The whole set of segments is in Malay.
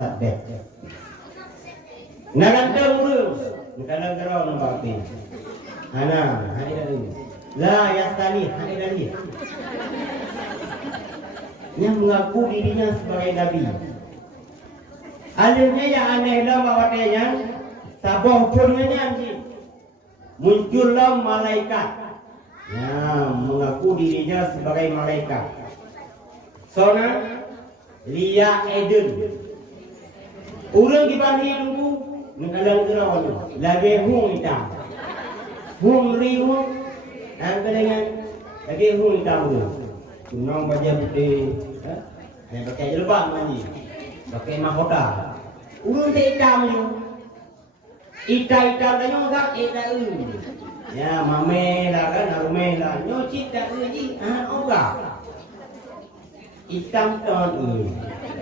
Sadek. Nagantang urus. Nakalang karaw ng bapi. Ana, hari dah ini. La yastani, hari dah ini. Yang mengaku dirinya sebagai nabi. Alimnya yang aneh lah bawatnya. Sabah hukumnya nanti. Muncullah malaikat. Yang mengaku dirinya sebagai malaikat. Sona Lia Eden. Urang dibanding dulu nekalang kerawan lagi hung hitam. Hung riung apa dengan lagi hung hitam tu. Tunang baju putih, yang pakai jilbab mandi, pakai mahkota. Urang hitam tu. Hitam dah nyosak hitam tu. Ya mamela kan arumela nyocit dah ni oga. Hitam tahun.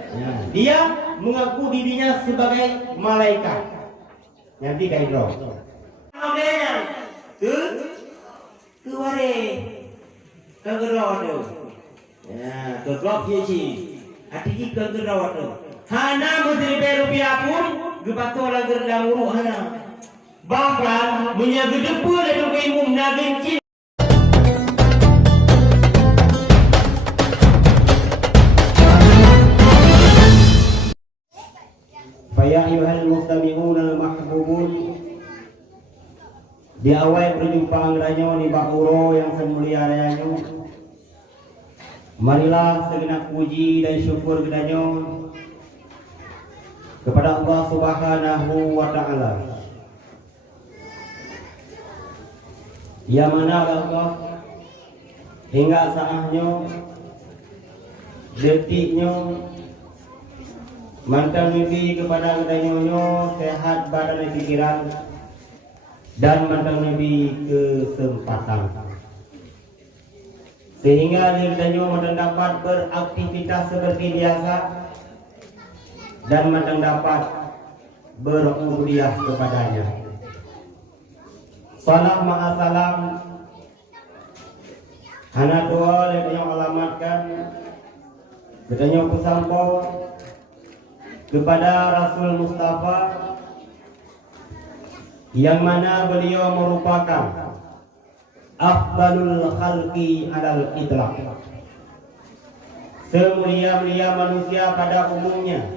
Ya, dia mengaku dirinya sebagai malaikat. Nanti kayak roh. Namanya tu ware kegeraw tu. Ya, kegrok hici. Hati kegeraw tu. Hana musribe rupiah pun gepatola gerdang uruh hana. Bahkan menyaga depu dari umum nagenci. Ya ayuhal mustami'un al-mahbubun, di awal perjumpaan ranyo ni Bakuro yang semulia ranyo, marilah segenap puji dan syukur kedanyo kepada Allah Subhanahu wa ta'ala, yang mana Allah hingga saatnya detiknya mantan mimpi kepada kedanyo sehat badan dan pikiran, dan mantan mimpi kesempatan sehingga kedanyo mantan dapat beraktivitas seperti biasa dan mantan dapat berubudiah kepadanya. Salam ma'asalam hana doa yang alamatkan kedanyo pesampau kepada Rasul Mustafa, yang mana beliau merupakan afdalul khalqi alal itlaq, semulia-mulia manusia pada umumnya,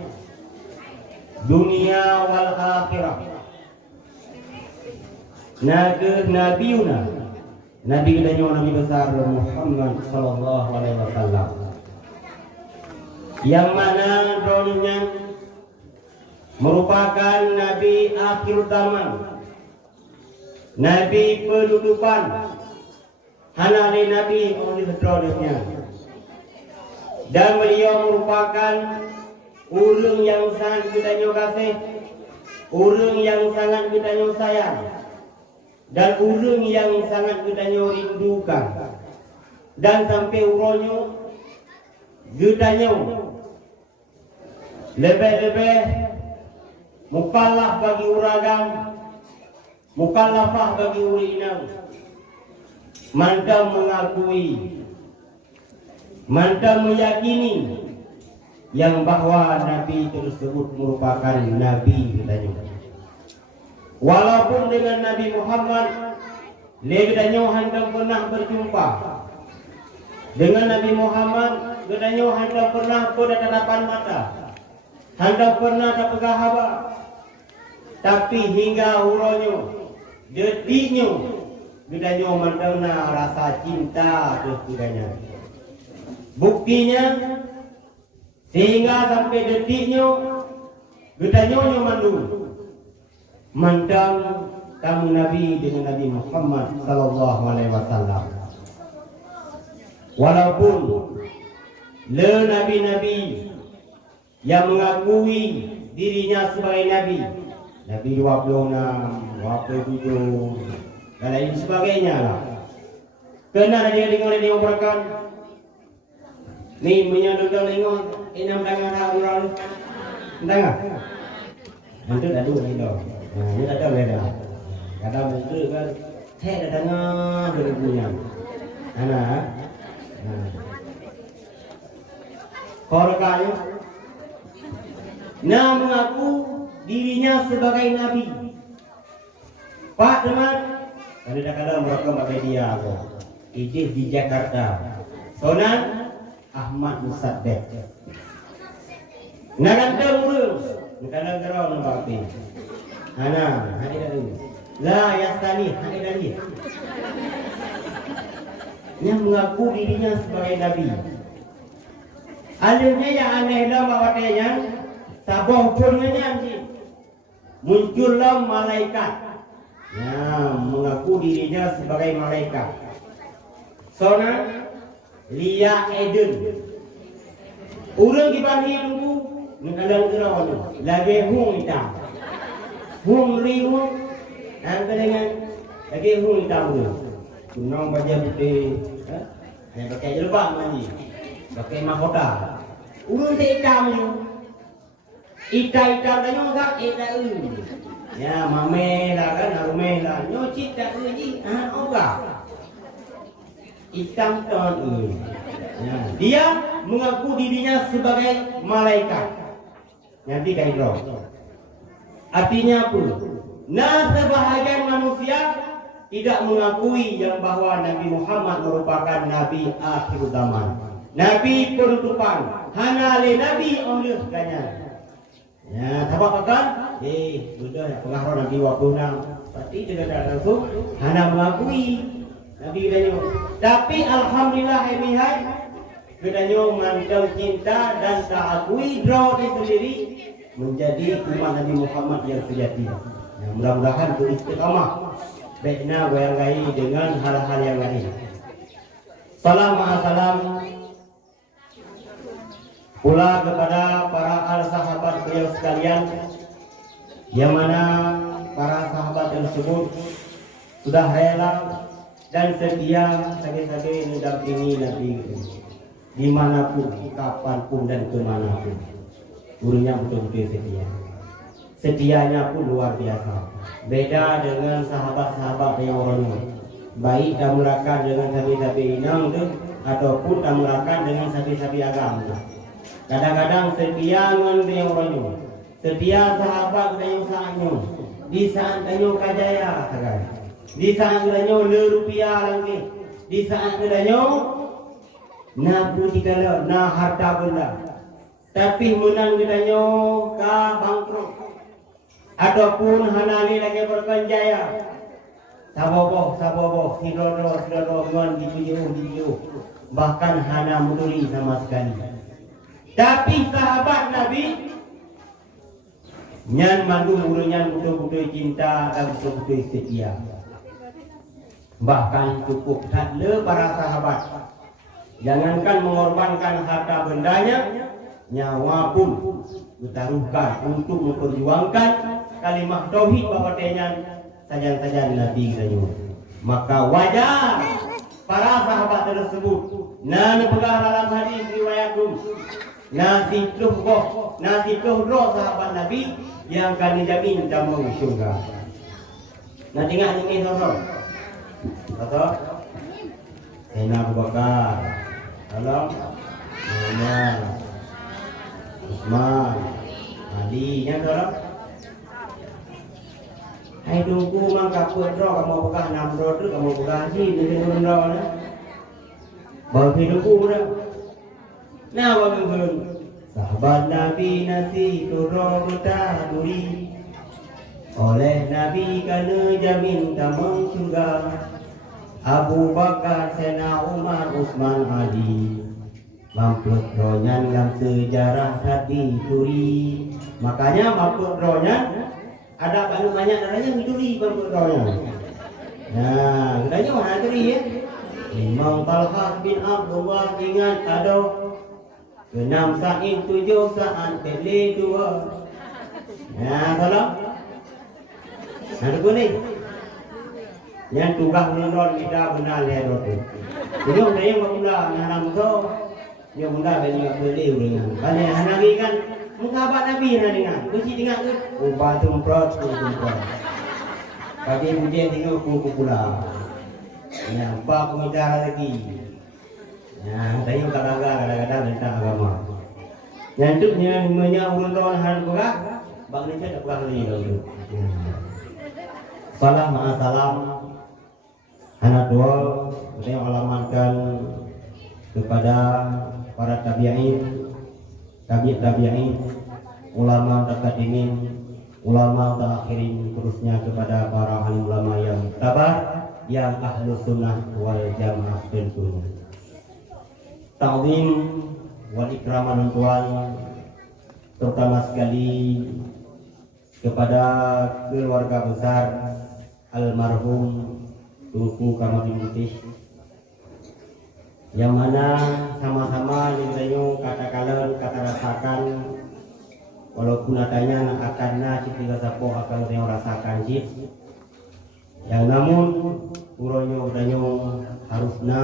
dunia wal akhirah. Nabiuna, nabi kedanyo nabi besar Muhammad sallallahu alaihi wasallam, yang mana dulunya merupakan nabi akhir zaman, nabi penutupan, hanali nabi oleh seterusnya, dan beliau merupakan urang yang sangat kita kasih, urang yang sangat kita sayang, dan urang yang sangat kita rindukan, dan sampai uronyo kita lebih-lebih mukallaf bagi uragan, mukallafah bagi urinang, mantap mengakui, mantap meyakini yang bahwa Nabi tersebut merupakan Nabi katanya. Walaupun dengan Nabi Muhammad katanya hendak pernah berjumpa dengan Nabi Muhammad, katanya hendak pernah berhadapan mata, hendak pernah terpegang haba. Tapi hingga uronyo, detiknyo, gedanyo mendengar rasa cinta terus gedanya. Buktinya, sehingga sampai detiknyo, gedanyo mandu, mendang tamu Nabi dengan Nabi Muhammad sallallahu alaihi wasallam. Walaupun le nabi-nabi yang mengakui dirinya sebagai nabi, Nabi 26, 27, dan lain sebagainya lah. Kena dia dengar dia berkan. Ni menyandung dengar enam tangan orang. Dengar. Itu dah dulu ni dah. Ini ada beda. Kadang itu kan teh dah dengar dari punya. Anak. Kalau kayu Nah, mengaku dirinya sebagai nabi. Pak teman, kadang-kadang mereka pakai dia kok. Ini di Jakarta. Sonan Ahmad Musaddek. Naranda urus, kadang gerau nampak ni. Ana, hari dah. La yastani, hari dah. Yang mengaku dirinya sebagai nabi. Alimnya yang aneh dah bawatnya, sabong purnya muncullah malaikat. Ya, mengaku dirinya sebagai malaikat. Sona Lia Eden. Urang dibanding dulu, kadang gerau tu. Lagi hung hitam. Hung liu, dengan lagi hung hitam tu. Tunang baca putih, pakai jelbab mandi, pakai mahkota. Urang tu hitam tu. Hitam tu tak hitam. Ya, mamela kan, arumela. Nyocit tak uji, oga. Hitam tahun. Ya, dia mengaku dirinya sebagai malaikat. Nanti kain roh. Artinya apa? Nah, sebahagian manusia tidak mengakui yang bahwa Nabi Muhammad merupakan Nabi akhir zaman, Nabi penutupan, hana le Nabi oleh ganyan. Ya, tapak kan? Sudah ya pengaruh Nabi wapuna. Pasti tidak langsung hana mengakui Nabi danyo. Tapi alhamdulillah emihai kedanyo mantau cinta dan taakui draw sendiri menjadi umat Nabi Muhammad yang sejati. Ya, mudah-mudahan itu istiqamah baiknya goyang gai dengan hal-hal yang lain. Salam pula kepada para sahabat beliau sekalian, yang mana para sahabat tersebut sudah rela dan setia sebagai mendampingi Nabi dimanapun, kapanpun dan kemanapun. Gurunya betul-betul setia. Setianya pun luar biasa. Beda dengan sahabat-sahabat yang orangnya. Baik tamurakan dengan sabi-sabi inang tu, ataupun tamurakan dengan sabi-sabi agama. Kadang-kadang setia dengan yang orangnya. Setia sahabat dengan saatnya. Di saat tanyo kajaya sagai. Di saat tanyo le rupiah lagi. Di saat tanyo na putikala na harta benda. Tapi menang tanyo ka bangkrut. Ataupun hanali lagi berkenjaya. Saboboh, hidodo, ngon dijuju. Bahkan hana muduri sama sekali. Tapi sahabat Nabi nyan mandu mulunyan betul-betul cinta dan betul-betul setia. Bahkan cukup hadle para sahabat. Jangankan mengorbankan harta bendanya, nyawa pun ditaruhkan untuk memperjuangkan kalimah tauhid bahwasanya sajan-sajan Nabi kita. Maka wajar para sahabat tersebut nan pegah dalam hadis riwayat nasib roh sahabat Nabi yang akan dijamin dalam syurga. Nah, tengok ini sosok. Sayyidina Abu Bakar, Umar, Utsman, Ali, yang sosok. Hai tunggu mang kaput roh kamu buka 6 roh tu kamu buka haji dengan roh na. Baru tunggu dah. Nah, bagaimana? Sahabat Nabi nasi roh bertanuri. Oleh Nabi kena jamin tamang syurga. Abu Bakar, Sayyidina Umar, Utsman, Ali. Mamput rohnya dalam sejarah tadi turi. Makanya mamput rohnya ada banyak darahnya ngiduri mamput rohnya. Nah, katanya mana tadi ya? Imam Talha bin Abdullah ingat ada 6 saat 7 saat pilih 2. Nah, tolong. Ada pun ni. Yang tugas menonton kita benar lihat itu. Jadi orang yang mula nang so, yang mula banyak pilih dengan. Banyak lagi kan sahabat Nabi nak dengar. Mesti dengar tu. Batum prot. Tapi mungkin tengok kuku pula. Ya, empat pengajar lagi. Ya, tanya kadang-kadang tentang agama. Nyantuknya urun ron hal berak, bang ni tak berak lagi dulu. Salam ma'asalam, anak dua, saya alamatkan kepada para tabi'in, ulama taqaddimin, ulama taakhirin, terusnya kepada para alim ulama yang tabar, yang ahlu sunnah wal jamaah tentunya. Ta'zim wal ikraman tuan, terutama sekali kepada keluarga besar almarhum Tunku Kamarudin Mutih, yang mana sama-sama yang kata rasakan, walaupun adanya akarna cipta sapo akan yang rasakan cip, yang namun uronyo harusnya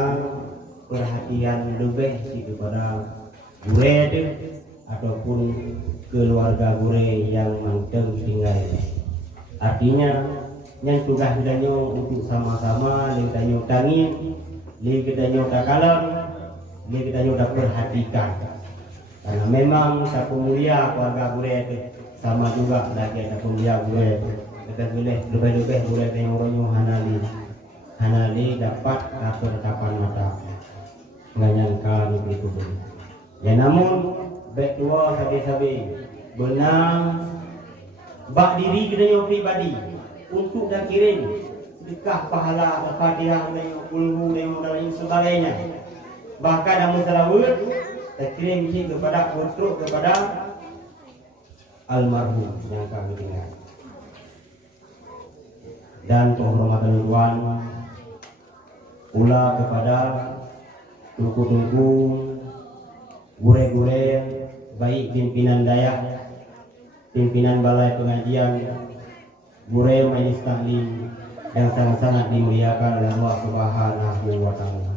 perhatian lebih kepada gure ataupun keluarga gure yang manteng tinggal. Artinya yang sudah danyo untuk sama-sama danyo tangin, danyo takalam, danyo perhatikan. Karena memang sapu mulia keluarga gure sama juga lagi ada mulia gure. Kita boleh lebih-lebih gure yang ronyo hanali dapat kapan mata. Nggak nyangka begitu pun. Ya namun baik dua sabi benar bak diri kita pribadi untuk dah kirim sedekah pahala al-Fatihah dan ulhu dan lain sebagainya. Bahkan dalam selawat kita kirim kepada putruk kepada almarhum yang kami dengar. Dan penghormatan Tuhan pula kepada tungku-tungku, gure-gure, baik pimpinan dayak, pimpinan balai pengajian, gure majelis taklim yang sangat-sangat dimuliakan oleh Allah Subhanahu wa taala.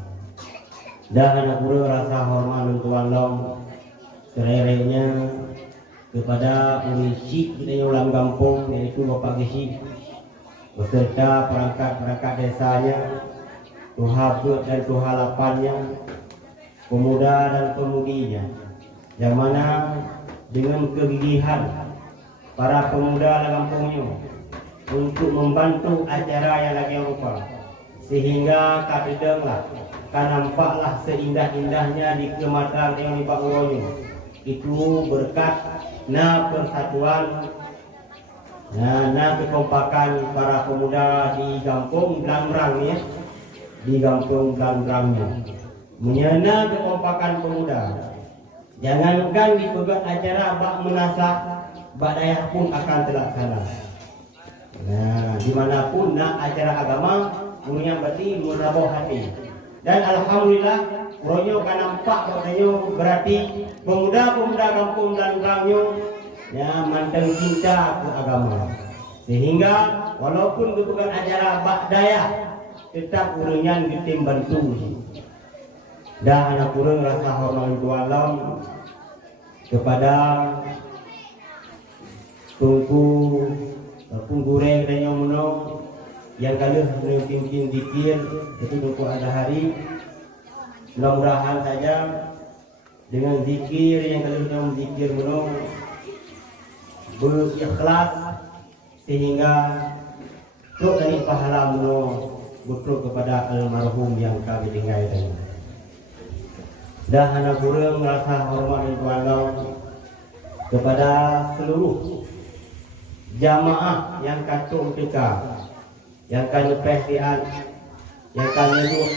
Dan anak guru rasa hormat Tuhan long sererenya kepada urisi kita ulang kampung, yaitu Bapak Gisi beserta perangkat desanya, tuhabut dan tuhalapannya, pemuda dan pemudinya, yang mana dengan kegigihan para pemuda kampungnya untuk membantu acara yang lagi rupa, sehingga kadang-kadang kan nampaklah seindah-indahnya di kematan yang di Bakuronyo itu berkat persatuan, kekompakan para pemuda di kampung Blangrang, di kampung Blangrangnya, menyana kekompakan pemuda. Jangankan dipegang acara bak menasah, bak dayak pun akan terlaksana. Nah, dimanapun acara agama punya berarti muraboh hati. Dan alhamdulillah Ronyo kan nampak katanya berarti pemuda-pemuda kampung dan Blangrangnya ya manteng cinta ke agama. Sehingga walaupun bukan acara bak dayak tetap urunyan kita bantu. Dan anak urun rasa hormat Tuhan kepada tungku penggureng dan yang menong yang kalah memimpin zikir itu tungku ada hari. Mudah-mudahan saja dengan zikir yang kalah zikir menong berikhlas sehingga truk dari pahala menong betul kepada almarhum yang kami tinggalkan. Dan anak kurang merasa hormat dan tuan kepada seluruh jamaah yang kacung teka, yang kan lepas yang kan nyeduk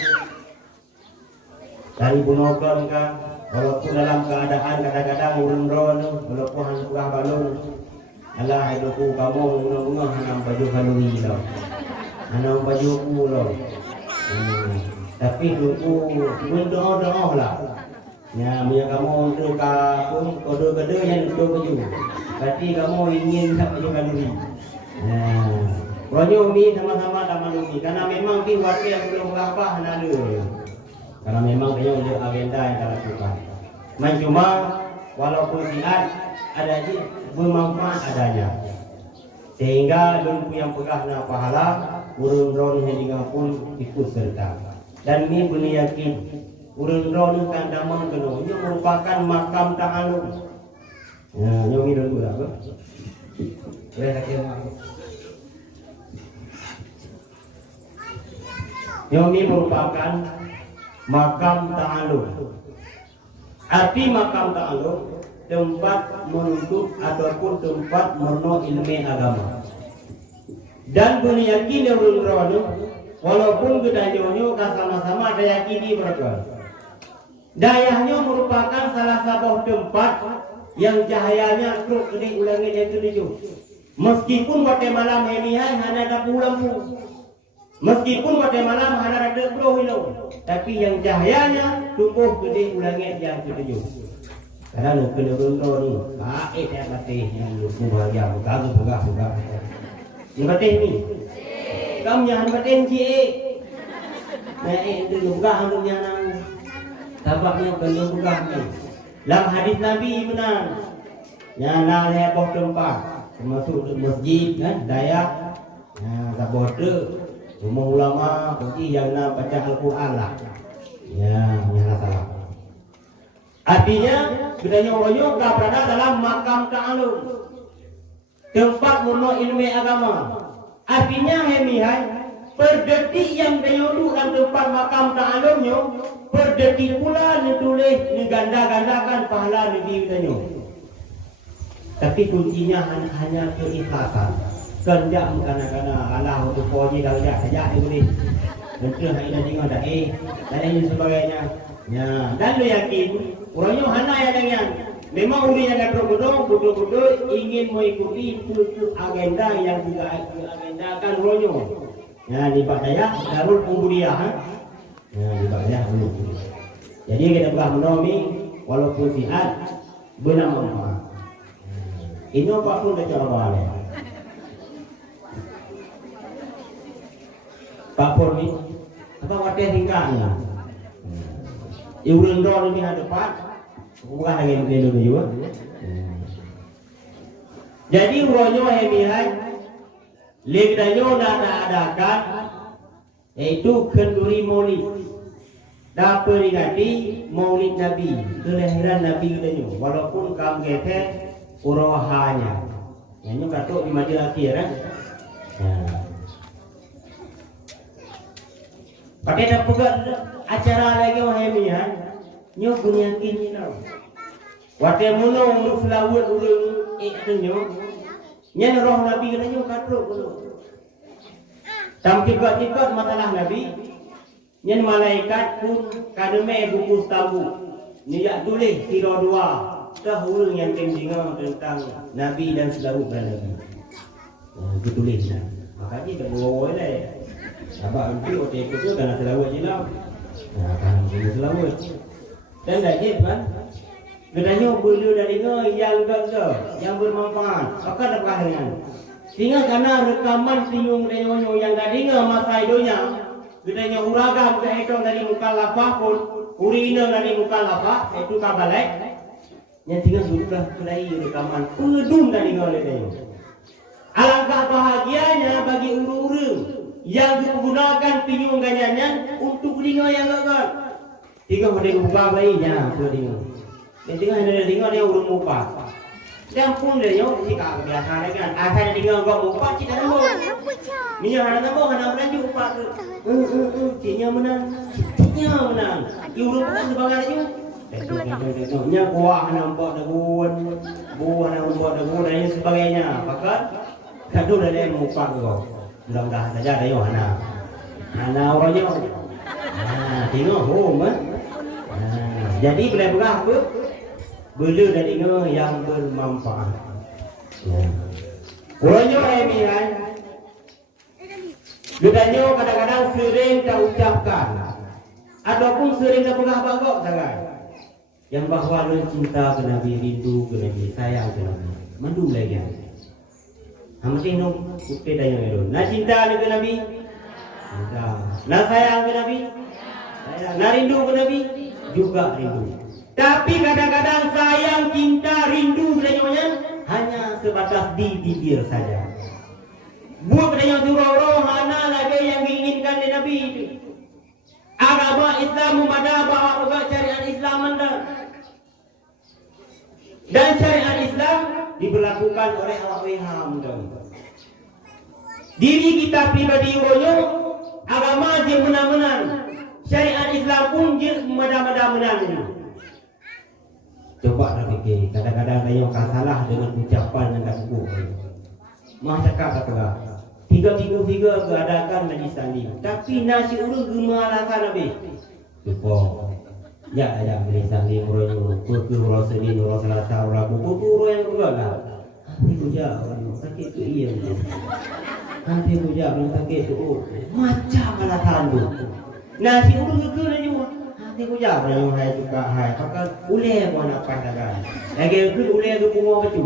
dari bunokan kan, walaupun dalam keadaan kadang-kadang urun-ron, walaupun hanya buah balon, alah hidupku kamu bunga-bunga hanam baju kalori lah, hanam baju ku lah. Tapi dulu berdoa lah. Ya, bila kamu untuk kapung, kode-kode yang untuk baju. Berarti kamu ingin tak baju kalori. Nah, Ronyo ni sama-sama tak malu ni. Karena memang di warga yang belum berapa ada. Karena memang dia ada agenda yang tak lakukan. Cuma walaupun sihat ada je bermanfaat adanya. Sehingga lumpu yang pegahna pahala, urun-urun yang digapun ikut serta. Dan ini boleh yakin urun-urun kan damang kena. Ini merupakan makam ta'alum. Ya, nyomi dulu apa? Boleh kata nyomi merupakan makam ta'alum. Arti makam ta'alum tempat menuntut ataupun tempat menuntut ilmu agama. Dan beryakin orang walaupun kedanyonyo sama-sama ada yakini mereka. Dayahnya merupakan salah satu tempat yang cahayanya terus kini ulangi yang tujuh. Meskipun pada malam ini hanya ada lampu, meskipun pada malam hanya ada hilau, tapi yang cahayanya tumbuh kini ulangi yang tujuh. Karena lu kena beruntung ni, saya batih yang lu bahagia, buka. Yang batih ni, kamu jangan batih cik. Nah, itu buka hamilnya nang. Sebabnya kena buka ni. Dalam hadis Nabi benar. Yang heboh tempat, termasuk masjid kan, dayak, sabota, rumah ulama, pergi yang nak baca Al-Quran lah. Ya, yang salah. Artinya, bedanya berada dalam makam ta'alum, tempat menuntut ilmu agama. Artinya, per detik yang duduk dalam tempat makam ta'alumnya, per detik pula ditulis diganda-gandakan pahala lebih bedanya. Tapi kuncinya hanya keikhlasan. Kerja kadang-kadang Allah untuk puji darjah saja boleh. Tentu hari ini ada dan ini sebagainya. Ya, dan lu yakin orangnya hana yang dengan memang urinya ada bodoh ingin mengikuti itu agenda yang juga agendakan orangnya. Ya, dibadaya darul umuriyah. Ya, dibadaya dulu. Jadi kita bukan menomi walaupun sihat benar manfaat. Ini apa pun dah cara balik. Pak Pur ni apa wadah tingkahnya? Iurun dor ni hadapan, bukan lagi di dunia juga. Jadi ronyo hemihan, legdanyo adakan, yaitu kenduri maulid. Dapat peringati maulid Nabi, kelahiran Nabi legdanyo. Walaupun kaum gete urohanya, yang katuk di majalah akhir. Pakai dah pegat acara lagi wahemian, nyo punya kini now. Waktu mula umur selawat urang nyo, nyen roh Nabi kena nyo katruk dulu. Sampai tiba-tiba masalah Nabi, nyen malaikat pun kademe buku tabu, niat tulis sira dua, dah urang yang dengar tentang Nabi dan selawat Nabi. Itu tulis. Makanya tak bawa leh. Sebab nanti otak itu kena selawat je lah. Kan kena selawat. Dan lagi kan, bedanya bulu dari yang gagal, yang bermanfaat. Maka dapat dengan. Sehingga karena rekaman tiung denganyo yang dah dengar masa hidupnya, bedanya uragam kehitung dari mukallafah pun, urina dari mukallafah itu kabalek. Yang tinggal sudah kelai rekaman pedum dari denganyo. Alangkah bahagianya bagi uru-uru yang menggunakan pinyung ganyannya untuk telinga yang gagal. Tiga pada buka bayinya, telinga. Dan tiga ada telinga dia urung muka. Dan pun dia jika biasa dengan asal telinga gak muka kita nak. Minyak ada nak hana belanja muka tu. Tinya menang. Urung bukan sebagai itu. Nya kuah nampak daun, buah nampak daun dan sebagainya. Maka kado dari muka tu. Mudah-mudahan saja ada yang hana orangnya. Tengok home. Jadi boleh berapa? Bela dari yang bermanfaat. Orangnya emihan. Gedanya kadang-kadang sering tak ucapkan, ataupun sering tak pernah bagok sangat. Yang bahawa cinta ke Nabi, rindu ke Nabi, sayang ke Nabi. Mandum lagi. Hamsi no kupe dah yang itu. Nak cinta ke Nabi? Cinta. Nak sayang ke Nabi? Sayang. Nak rindu ke Nabi? Juga rindu. Tapi kadang-kadang sayang, cinta, rindu kedanyonya hanya sebatas di bibir saja. Buat kedanyo surau hana lagi yang diinginkan di Nabi itu. Agama Islam memada bahawa syariat Islam anda. Dan syariat Islam diberlakukan oleh awak weham tu. Diri kita pribadi royo agama je menang-menang. Syariat Islam pun je menang-menang. Coba nak fikir, kadang-kadang ada yang salah dengan ucapan yang tak cukup. Mah cakap apa? Tiga-tiga keadakan majlis taklim. Tapi nasi urut gemar alasan habis. Lupa. Ya majlis taklim royo, ke roselin, roselasa, rabu, puru yang keluarlah. Hati kujak orang sakit tu iya. Hati kujak orang sakit tu. Macam alasan tu. Nasi urut ke lagi. Hati kujak orang hai suka hai. Pakai uleh pun apa dah. Lagi ke uleh tu bunga baju.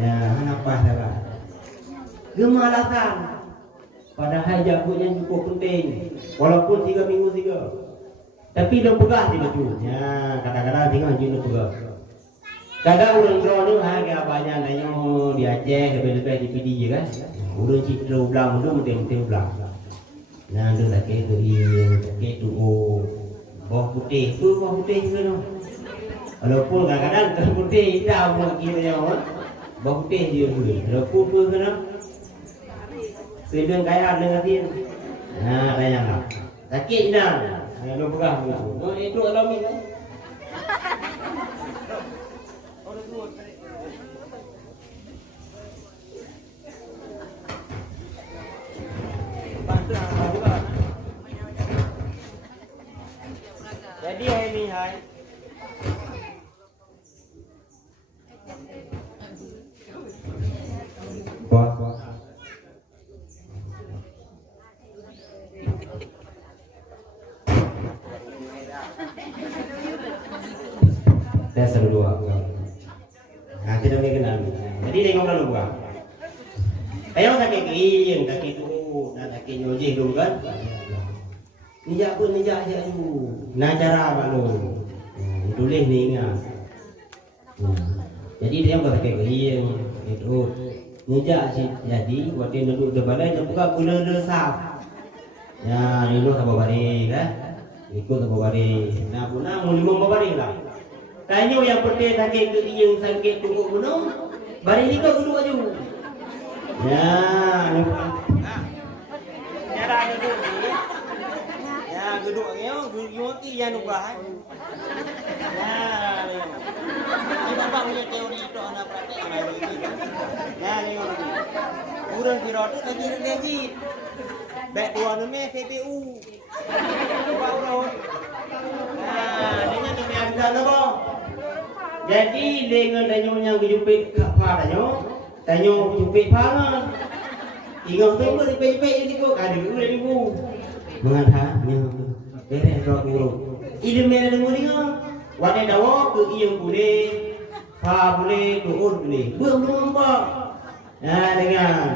Ya, apa dah. Gemalasan. Padahal jakutnya cukup penting. Walaupun 3 minggu 3. Tapi dia pegah dia tu. Ya, kadang-kadang tengok dia pegah. Kadang orang draw ni harga banyak nanya di Aceh lebih-lebih di PD je kan. Urang citra ulang tu mesti ulang. Nah, dia tak ke tu bawah putih tu bawah putih ke tu. Walaupun kadang-kadang kan putih hitam pun kira dia bawah putih dia boleh. Walaupun tu kena sedang kaya dengan dia. Nah, tayanglah. Sakit dah. Lu pegang tu. Oh, itu alami kan. Jadi hari ni hai. Tes dua. Nah, kita boleh kenal. Jadi tengok dulu buang. Ayo sakit kering, sakit tu, nak sakit nyojih dulu kan. Nijak pun nijak je tu. Nah cara apa lu? Tulis ni ingat. Jadi dia bukan sakit kering, itu nijak sih. Jadi waktu duduk di balai dia buka gula resap. Ya, ini tak bari kan? Ikut tak bari. Nah, guna mau 5 bari lah. Tanya yang penting sakit kering, sakit tunggu gunung. Bari ni kau duduk aja. Ya, cara duduk ni. Ya, duduk ni, duduk ni yang ubah. Ya, kita punya teori itu anak praktek anak ini. Ya, ni orang. Urang pirot tu lagi. Baik tua nama CPU. Urang. Nah, dengan tu yang dah apa? Jadi dengan tanya yang kejupit apa tanya kejupit apa? Ingat tu pun kejupit ini kok ada dulu dari bu. Mengatanya, beres dua guru. Ilmu yang ada dengar. Wadah dawa ke iyang boleh, pa boleh, tuur boleh. Belum apa. Nah dengan.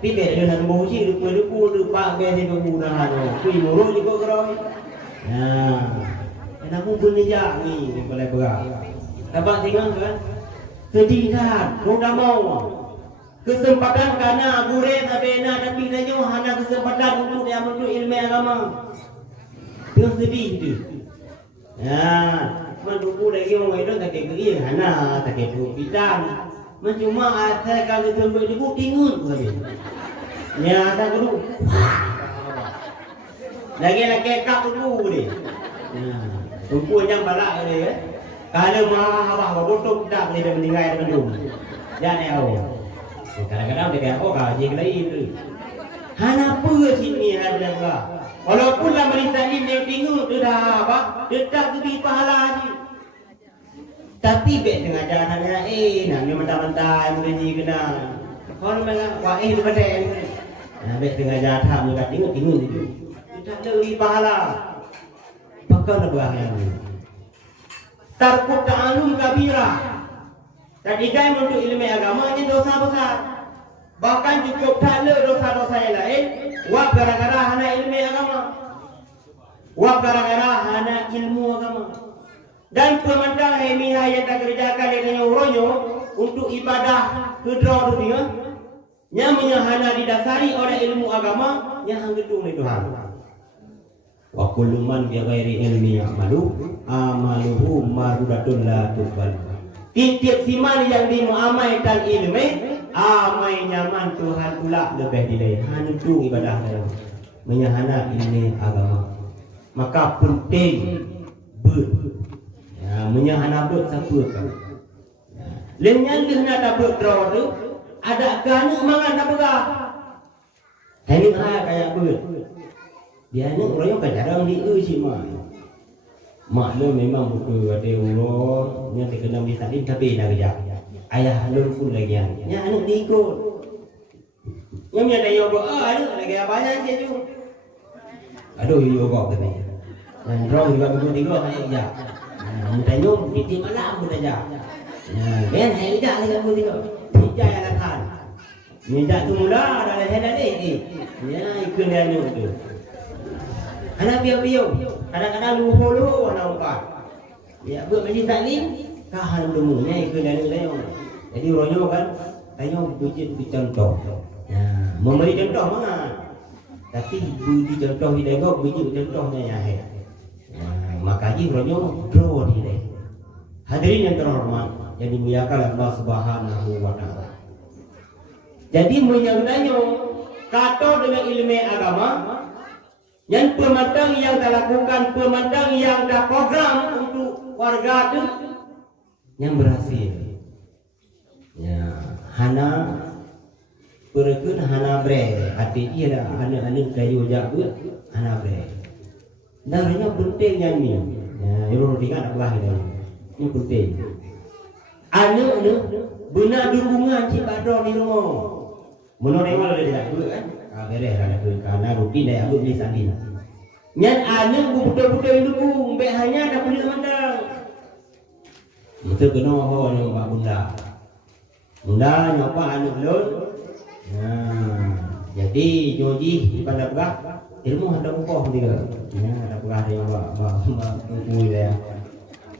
Tapi beres dengan bohji lupa lupa beres dengan mudahan. Kui murung juga keroi. Nah, kenapa pun nejak ni boleh berak. Dapat tengok kan? Sedih kan? Roda mau. Kesempatan karena gurih sabena tapi nanyo hana kesempatan untuk yang menuntut ilmu agama. Tengok sedih tu. Ya, menunggu lagi orang itu tak kiri hana tak kiri bidang. Cuma saya kalau tempat itu bingung saja. Ya, tak dulu. Lagi kap dulu ni. Ya, tunggu yang balak ni kan. Kalau mahal bodoh tak boleh meninggal dengan dulu. Jangan awak. Kadang-kadang dia kata, kau je lain tu. Hana apa sini ada apa? Walaupun dalam berita ini dia tengok tu dah apa? Dia tak beri pahala je. Tapi bet dengan jalan dia, nak dia mentah-mentah boleh ni kena. Kau nak wah tu badan. Nah, bet dengan jalan tak dia tengok tu. Dia tak beri pahala. Pakai nak berang ni. Tarku ta'alum kabira. Dan ikai untuk ilmu agama ini dosa besar. Bahkan cukup tak ada dosa-dosa yang lain. Wah gara-gara hana ilmu agama. Wah gara-gara hana ilmu agama. Dan pemandang hemiha yang tak kerjakan dengan uronyo untuk ibadah kedua dunia. Yang hana didasari oleh ilmu agama yang gedung itu Tuhan. Wa kullu man bi ghairi ilmi ya'malu amaluhu mardudatun la tuqbal. Tiap siman yang dimuamaikan ilmu, amai nyaman Tuhan pula lebih dilai. Hantu ibadah saya. Menyahana ilmu agama. Maka penting menyahana siapa kan. Lenyan dia nak berdraw tu, ada kerana mangan tak pegah. Ini kayak ber. Dia ni orang yang kadang dia si mak. Maklum memang buku ada orang yang terkena di salin tapi dah kerja. Ayah lu pun lagi yang anak ni ikut. Yang dia tanya aduh lagi apa aja tu. Aduh you kau kata. Dan draw juga buku tiga hanya kerja. Tanya di malam pun aja. Kan hanya kerja lagi buku tiga. Kerja yang lakan. Minta tu mula dah ada ni. Ya ikut dia ni tu. Anak biar-biar, kadang-kadang luhu-luhu anak empat. Ya, buat majlis taklim, kahan demunya ikut dari leong. Jadi orangnya kan, tanya buat contoh. Ya, memberi contoh mana? Tapi beri contoh di dalam, beri contohnya ya. Makanya orangnya draw di dalam. Hadirin yang terhormat, yang dimuliakan Allah Subhanahu wa Ta'ala. Jadi menyangkanya kata dengan ilmu agama. Yang pemandang yang dah lakukan, pemandang yang dah program untuk warga tu yang berhasil. Ya, hana perkun hana bre, hati dia dah hana kayu jagut, hana bre. Darahnya penting yang ni. Ya, yang tinggal apa ini? Ini penting. Anu benar dukungan cik Badro di rumah. Menurut mana dia dah kan? Beres lah kerana rutin dah ambil beli sandin. Yang anak betul-betul dulu, mbak hanya dah beli mandang. Betul kena bawa ni mbak bunda. Bunda nyoba anak belum. Jadi Joji pada pegah, ilmu ada pokok dia. Ada pegah dia mbak kuih dia.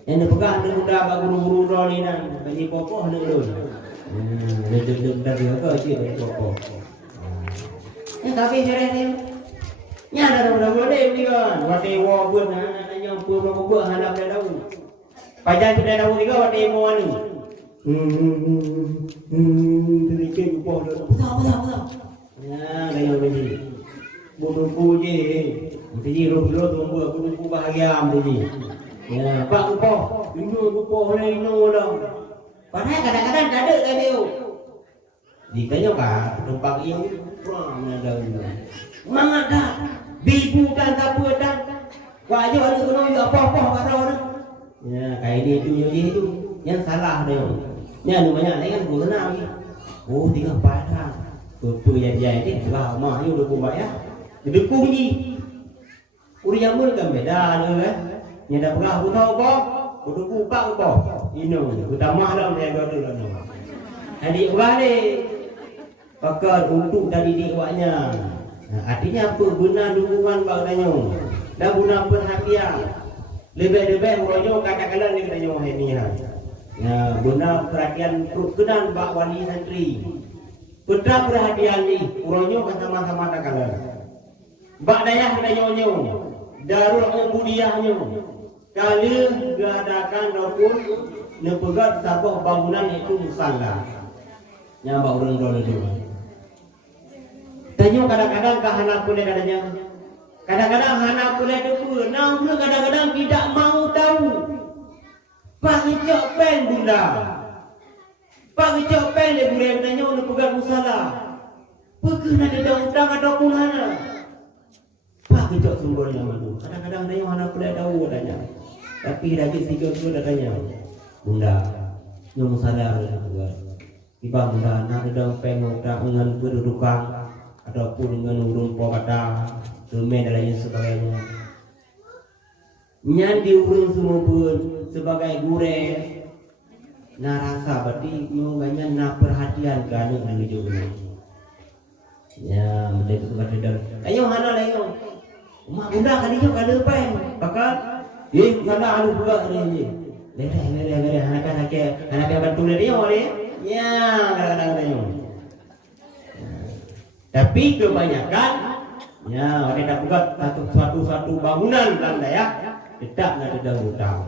Yang pegah ada bunda mbak guru-guru dah ni nak bagi pokok ada belum. Dia dari apa sih pokok. Yang tapi cerah ni, ni ada orang boleh ni kan, waktu war pun anak-anaknya pun berbuat hendak dah tahu. Pajan sudah tahu juga waktu war ni. Terikir upah dah. Betul. Ya, kaya begini. Bunuh je, mesti roh-roh membuat bunuh bahagia mesti. Ya, pak upah, bunuh upah oleh ino dah. Padahal kadang-kadang tak ada kan dia. Ditanya kah, tempat yang Mangat dah bibu kan tak apa dah. Wajib ada kena apa-apa kat orang tu. Ya, kayak dia tu tu. Yang salah dia. Ni anu banyak lain kan gua kenal ni. Oh, tinggal padang. Tu yang dia ni lah mah ni udah buat ya. Dukung ni. Uri yang kan beda kan. Ni dah pegah aku tahu apa? Kudu kupak apa? Ino, utama dah dia gaduh dah. Adik balik pakar untuk dari dirinya. Artinya apa? Guna dukungan bagainya. Dan guna perhatian. Lebih-lebih orangnya kadang-kadang dia kena nyoh ini. Guna perhatian kenan bak wali santri. Peta perhatian ni orangnya sama-sama tak kalah. Bak dayah kena nyoh. Darul ubudiyahnya. Kali diadakan ataupun nepegat sabah bangunan itu musalla. Yang bak orang dulu. Tanya kadang-kadang ke anak pula katanya. Kadang-kadang anak pula itu namun kadang-kadang tidak mau tahu. Pagi cok pen bunda. Pagi cok pen dia boleh bertanya untuk pegang musalah. Pergi nak ada utang ataupun hana. Pagi cok sumbernya mana. Kadang-kadang tanya anak pula tahu katanya. Tapi lagi sikit tu dah tanya. Bunda, yang musalah juga. Tiba bunda nak ada pen utang dengan kedudukan. Ataupun dengan urung kata rumah dan lain sebagainya. Nyan diurung semua pun sebagai gure narasa berarti banyak nak perhatian ke anak dan juga. Ya, menjadi sebagai dan. Ayo hana ayo. Mak bunda kali jo kada pen. Bakal kada alu buka ni. Lere anak bantu dia oleh. Ya, kadang-kadang. Tapi kebanyakan, ya orang dah buat satu bangunan belanda ya, tidak ada hutang.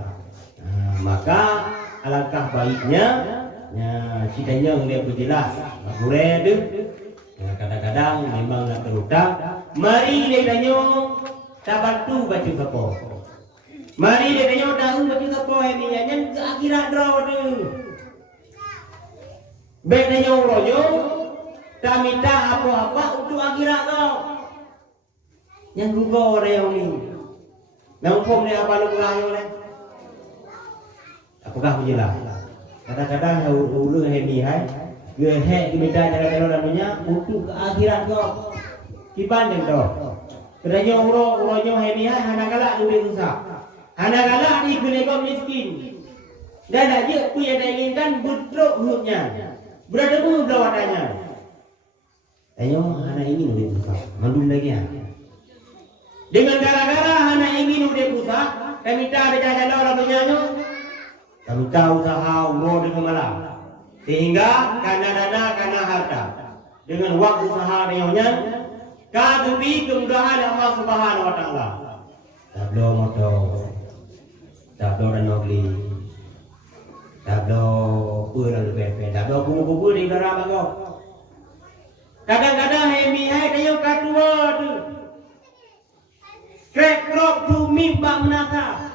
Maka alangkah baiknya ceritanya dia berjelas boleh tu kadang-kadang memang nak terutang mari dia tanya tak bantu baca siapa mari dia tanya tahu baca siapa ini yang ke akhirat draw tu baik tanya uroyo tak minta apa-apa untuk akhirat kau yang lupa orang yang ni nampum dia apa lu layu ni apakah menjelas kadang-kadang ulu hemi hai dia hek di medan cara namanya untuk ke akhirat kau kipan yang tu kerana uronya hemi hai hana galak duit susah hana galak di kau miskin dan aja ku yang inginkan butruk hurufnya berada pun belawatannya ayo hana ingin duit susah mandul lagi ya dengan gara-gara hana ingin duit susah kami tak ada jalan orang penyanyi kami tahu usaha umur dengan malam sehingga karena dana karena harta dengan waktu usaha dengannya kadupi kemudahan Allah Subhanahu Wa Taala tablo motor tablo renogli tablo pura lebih tablo kubu-kubu di dalam bago kadang-kadang hemi hai kayu kadua tu krek krok tu mimba menata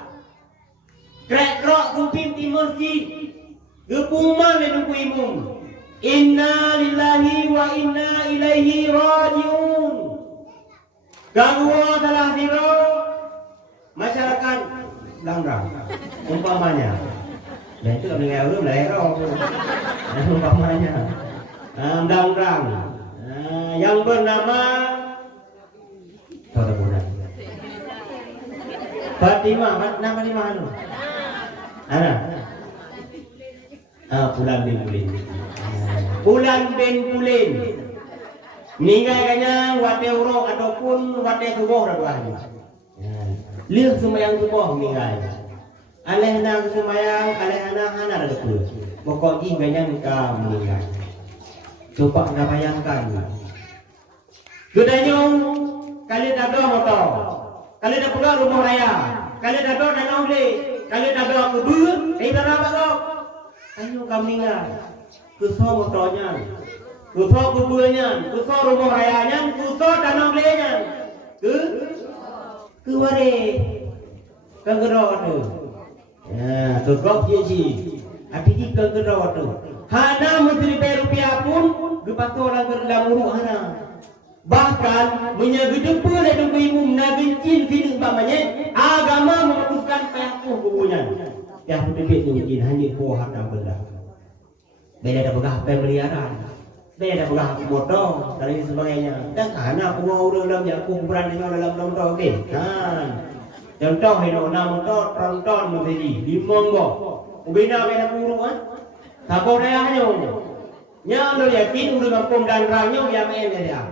krek krok tu pinti masjid gepuman le tu imum inna lillahi wa inna ilaihi rajiun gangguan salah siro masyarakat langrang umpamanya dan itu dengan orang lero umpamanya langrang yang bernama Fatimah nama Fatimah anu Pulan bin Pulin Pulan bin Pulin meninggalkannya wate urung ataupun wate subuh dah lihat semayang subuh meninggal aleh nang semayang aleh anak hana betul pokok inganya nikah meninggal coba nak bayangkan gedanya kali tak ada motor kali tak pegang rumah raya kali tak ada danau le kali tak ada kebun tidak apa kau ayo kau meninggal kusah motornya kusah kebunnya kusah rumah rayanya kusah danau le nya ke wari kegero tu tu kau jadi api kegero tu hana menteri rupiah pun gepatu orang dalam uruk hana bahkan menyagedepa dan imum nagencin sini umpamanya agama memutuskan payahku kubunya yang berdebit mungkin hanya buah harta benda beda ada pegah pemeliharaan beda ada pegah motor dan lain sebagainya dan karena aku orang dalam yang aku berani dalam motor okey contoh hidup nama motor tronton menjadi 5 gok ubina beda buruk siapa dayahnya nya lo yakin udah kampung dan rangnya yang main dia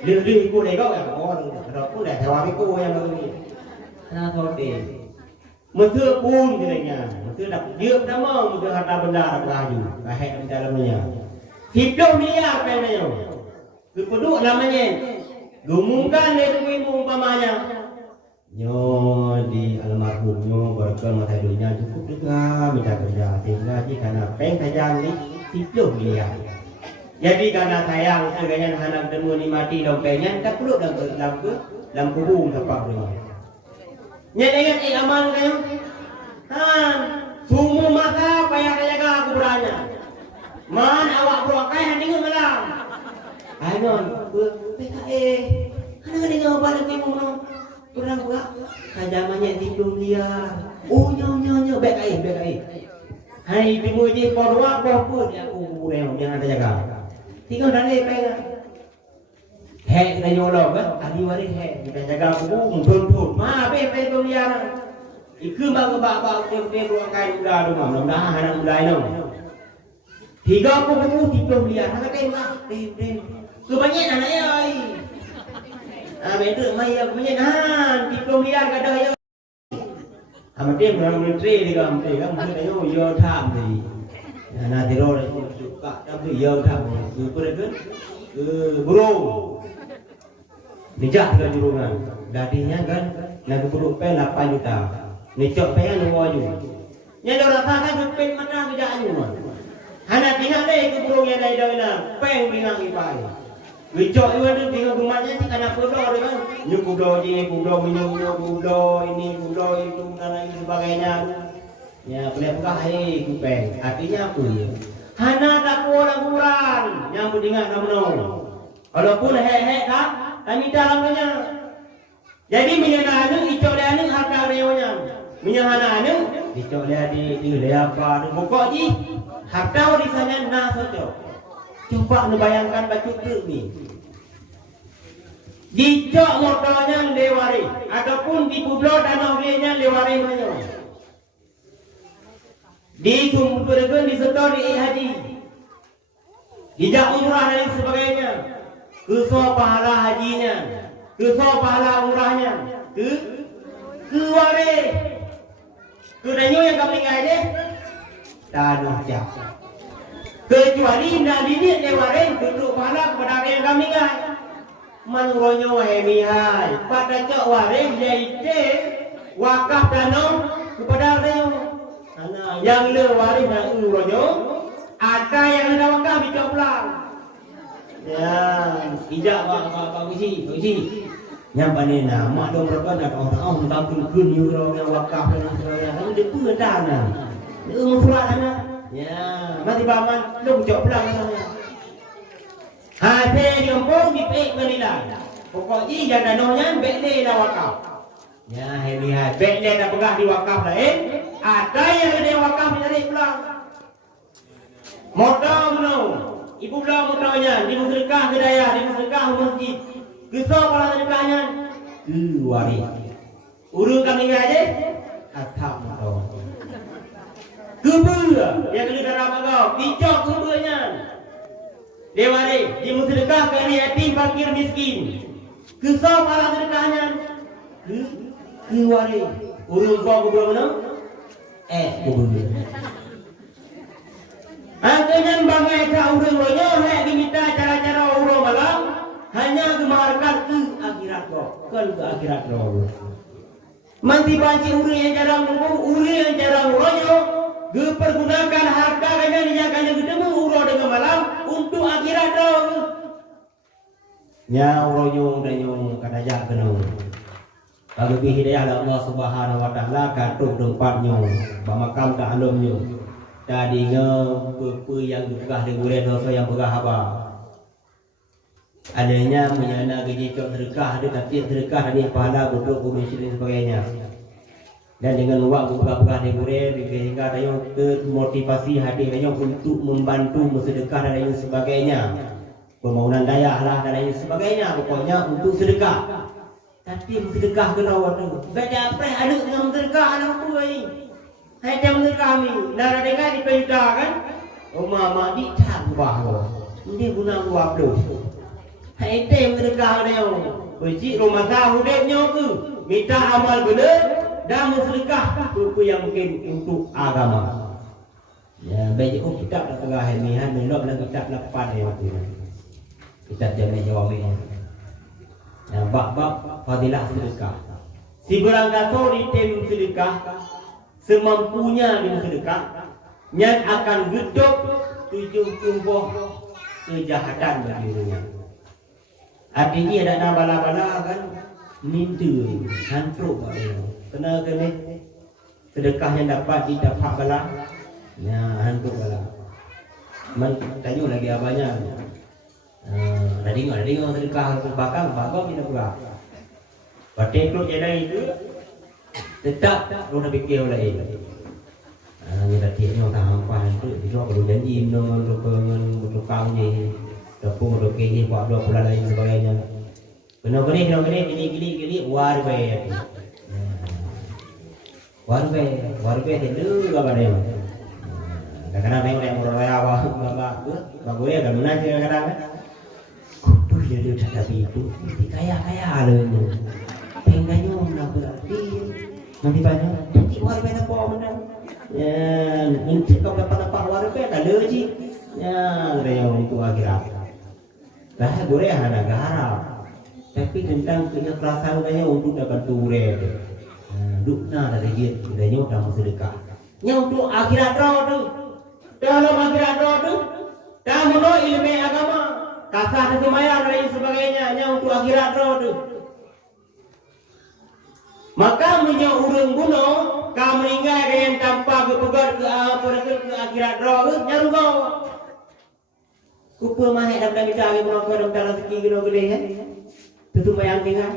Lili ku dego ya orang ada ku dah hewan ku yang begini. Nah sorti. Menteu pun kiranya, menteu dak dieu nama menteu harta benda rahayu, kahek dalamnya. Hidup dia apa namanya? Kepeduk namanya. Lumungkan dia umpamanya. Nyo di almarhumnya berkat mata dunia cukup juga minta kerja sehingga karena peng tajam ni hidup dia. Jadi karena sayang segala anak temu ni mati dompetnya tak perlu dalam kubur tempat dia. Nya dengan aman kan? Semua masa payah jaga kuburannya. Man awak berokai handingan malam. Ayon, PKE. Ana dengan balik ke rumah. Kurang pula. Kajamannya tidur dia. Oh nyo baik. Hai timu je porwa pun dia kubur yang ada jaga. Tinggal dari pengen hek kita nyolong kan ahli waris hek kita jaga kubur mumpun pe pemeliharaan ikut bak dia beruangkai muda rumah mudah-mudahan anak muda ini 3 kubur dipelihara hang kai lah kebanyak anaknya ai betul mai kebanyak dipelihara kada ya amatnya orang menteri juga menteri kan menteri yo tham thì nanti rồi Pak tapi yo tham berapa bro dijak ke jurungan dadinya kan nak perlu pe 8 juta nicok pe anu waju Nya dah rasakan jupin mana kerjaannya. Hana tinggal deh ke burung yang dari dalam peng bingang ipai. Wicok itu ada tinggal rumahnya sih karena kudo kan. Nyu kudo je, kudo minyak kudo ini kudo itu dan lain sebagainya. Ya boleh buka kupeng. Artinya apa ya? Hana tak kurang kurang yang berdingat namun. Walaupun hek kan, kami dalamnya. Jadi minyak anu, icok dia anu harga rewanya. Minyak anu, icok dia di apa? Pokok ji, harga di sana nah saja. Coba bayangkan baju truk ni. Dicok motornya lewari, ataupun di pulau danau dia lewari mana? Di Sumbergen disetor di haji, tidak umrah dan sebagainya. Kesor pahala hajinya, kesor pahala umrahnya, ke wari, ke danau yang kami ngaji, tanah jak. Kecuali nak didik lewari, tutup pahala kepada yang kami ngaji. Menurutnya wahai pada cok wari jadi wakaf danau kepada danau. Yang lewari nak uronya, ada yang ada wakaf dicok pulang. Ya, ijak pak usi. Yang panena mak dong berapa nak orang tak kun euro yang wakaf dan sebagainya. Kamu dia pun dana. Surat dana. Ya, mati baman dong cok pulang katanya. Hati diompong di pek menilai. Pokoknya yang danaunya bekle dah wakaf. Ya, lihat bekle dah pegah di wakaf lain. Ada yang ada wakaf mencari pulang. Modal menau. Ibu belah modalnya di sedekah ke daya, di sedekah masjid. Kesal kalau sedekahnya wari. Urus kami aja. Atap modal. Kubur yang kena darah bagau, dicok kuburnya. Dewari di sedekah ke yatim fakir miskin. Kesal kalau sedekahnya wari. Urus kau kubur mana? Kubur. Angkanya bangai ka urang royo hek diminta cara-cara urang malam hanya gemarkan ke akhirat roh, ke akhirat roh. Manti banci urang yang jarang nunggu, urang yang jarang royo, dipergunakan harta kanya dinyakanya ketemu urang dengan malam untuk akhirat roh. Nya royo danyo kadajak kenung. Kalau hidayah Allah Subhanahu wa taala katuk tempatnya, bamakam ka alamnya. Tadinya apa yang berkah di bulan dosa yang berkah apa? Adanya menyana gaji cok sedekah ada tapi sedekah ada pahala untuk komisi dan sebagainya. Dan dengan uang berkah di bulan sehingga ada yang termotivasi hadirnya untuk membantu bersedekah dan lain sebagainya. Pembangunan daya lah dan lain sebagainya. Pokoknya untuk sedekah. Tapi sedekah kena waktu. Gak apa ada dengan sedekah anak tua ini. Hai jam kami, nara dengar di payuda kan? Mama di tak bahawa, ini guna buat tu. Hai tem mereka ada yang bercik rumah tahu depnya tu, minta amal benar dan bersedekah tu yang mungkin untuk agama. Ya, baik itu kita dah tengah ini, belum lagi kita lepas yang tu. Kita jangan jawabnya. Ya, bab fadilah sedekah. Si berangkat di tem sedekah. Semampunya dengan sedekah yang akan gedok 70 kejahatan bagi dirinya. Artinya ada nak bala-bala kan minta hantruk kena sedekah yang dapat didapat bala ya hantruk bala. Tanya lagi abahnya. Tadi ngomong sedekah bakal kita pula. Batik tu jadi itu tetap lu nak fikir lain. Ni dah tiap ni orang hampan tu, dia perlu janji dengan tukang je, dapur dok ni buat 2 bulan lain sebagainya. Kena gini warbe. Warbe itu apa dia? Kadang-kadang tengok yang orang raya bagus ya kan mana sih kadang-kadang. Kudu dia tak ada itu, mesti kaya loh ini. Pengennya nak berarti. Nanti banyak, nanti warga apa mana? Ya, nanti kau dapat warga ada je. Ya, reo itu akhirat. Dah boleh ada negara. Tapi tentang keikhlasan kaya untuk dapat ture. Dukna dari dia, dia nyok dalam sedekah. Nya untuk akhirat roh tu. Dalam akhirat roh tu, kamu no ilmu agama, kasar semayang dan lain sebagainya. Nya untuk akhirat roh tu. Maka punya urang buno, kamu ingat yang tanpa kepegat ke akhirat roh tu, nya rugo. Kupa mahek dalam kita lagi buno ke dalam rezeki gino gede kan. Tutu bayang tinggal.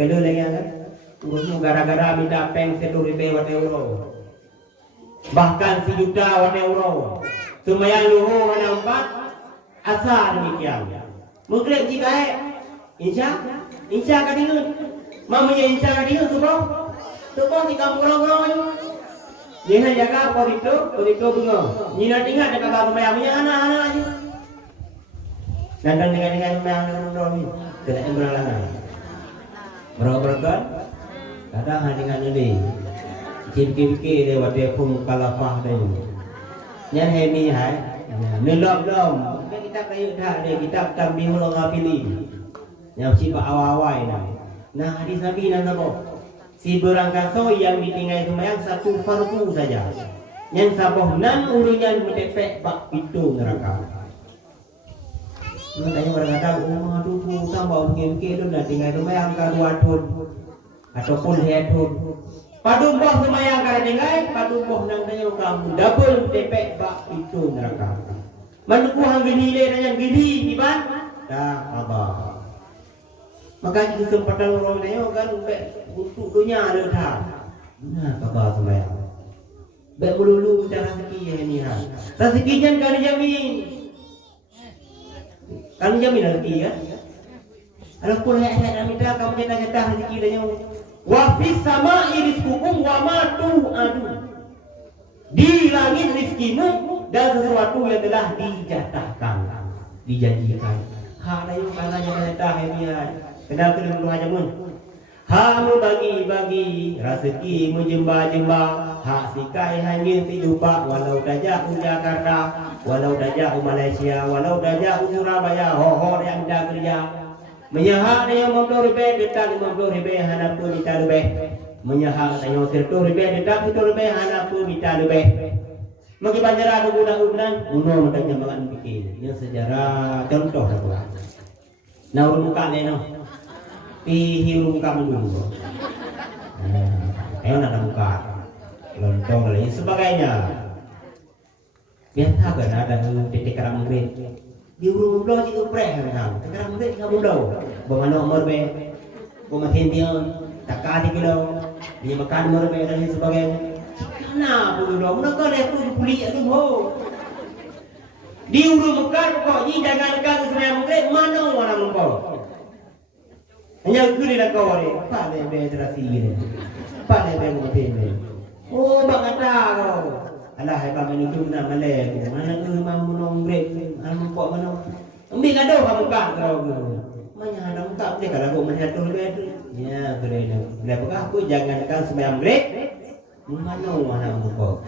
Kedua lagi kan. Ngusmu gara-gara minta peng 1.000 euro. Bahkan 1 juta euro. Sumayang luhu nampak asal demikian. Mungkin jika insya kadingun. Mamanya insya kadingun subuh di kampung-kampung itu. Jangan jaga kodito bunga. Nina tinggal dekat baru mayamnya anak-anak aja. Datang dengan mayang ini. Tidak yang beralangan. Berapa kadang dengan ini. Cip-cip lewat dia pun kalafah dia. Yang hemi hai. Nelom. Kita kayu dah dia kitab Tambihul Ghafilin. Yang sifat awal-awal ini. Nah hadis Nabi dan apa? Si berangkaso yang ditinggal semayang 1 fardu saja. Yang saboh nan urunya mendepek bak pintu neraka. Tanya orang kata, aduh tambah mungkin tu nak tinggal semayang ke 2 tahun ataupun 3 tahun. Padung boh semayang kalau tinggal, padung boh nang tanya kamu double mendepek bak pintu neraka. Menunggu hang gini le yang gini di ban, dah apa? Maka kesempatan orang ni kan untuk dunia ada dah. Nah, kabar sembahyang. Baik dulu minta rezeki yang ni ha. Rezekinya kan dijamin. Kan dijamin rezeki ya. Walaupun nak minta kamu jatah rezeki dia yang wa fis sama'i rizqukum wa ma tu'adu. Di langit rezekimu dan sesuatu yang telah dijatahkan, dijanjikan. Ha layu kana jatah hemian. Kenal kena dulu aja mun. Hamu bagi-bagi rezeki menjemba-jemba. Hak sikai hangin si jumpa walau dajah Jakarta, walau dajah Malaysia, walau dajah Surabaya, hohor yang dah kerja. Menyahak yang 50 ribu detak 50 ribu hana pun minta lebih. Menyahak yang 100 ribu detak 100 ribu hana pun minta lebih. Maki panjara undang-undang, uno mendanya makan pikir. Yang sejarah contoh lah. Nah urung muka ni no. Hiru muka dulu. Ayo nak muka. Lontong lagi sebagainya. Biasa kan ada titik kerang mungkin. Di urung belah juga prek kan. Kerang mungkin kamu belah. Bagaimana umur be? Bagaimana dia tak kali kilo. Dia makan umur be dan sebagainya. Kenapa dulu? Mereka dia tu kulit tu ho. Di urung mekar kok ni jangan kan sebenarnya mungkin mana orang mengkau. Hanya kulit kau ni. Apa dia berterasi ni? Apa dia bermati ni? Oh bang kata kau. Alah bang ini tu nak malai. Mana tu mampu nombret. Mana kok mana? Ambil kado kamu kan kau. Mana ada muka dia kalau kau melihat tu lebih. Ya keren. Bila aku jangan kan sebenarnya mungkin. Mana mengkau.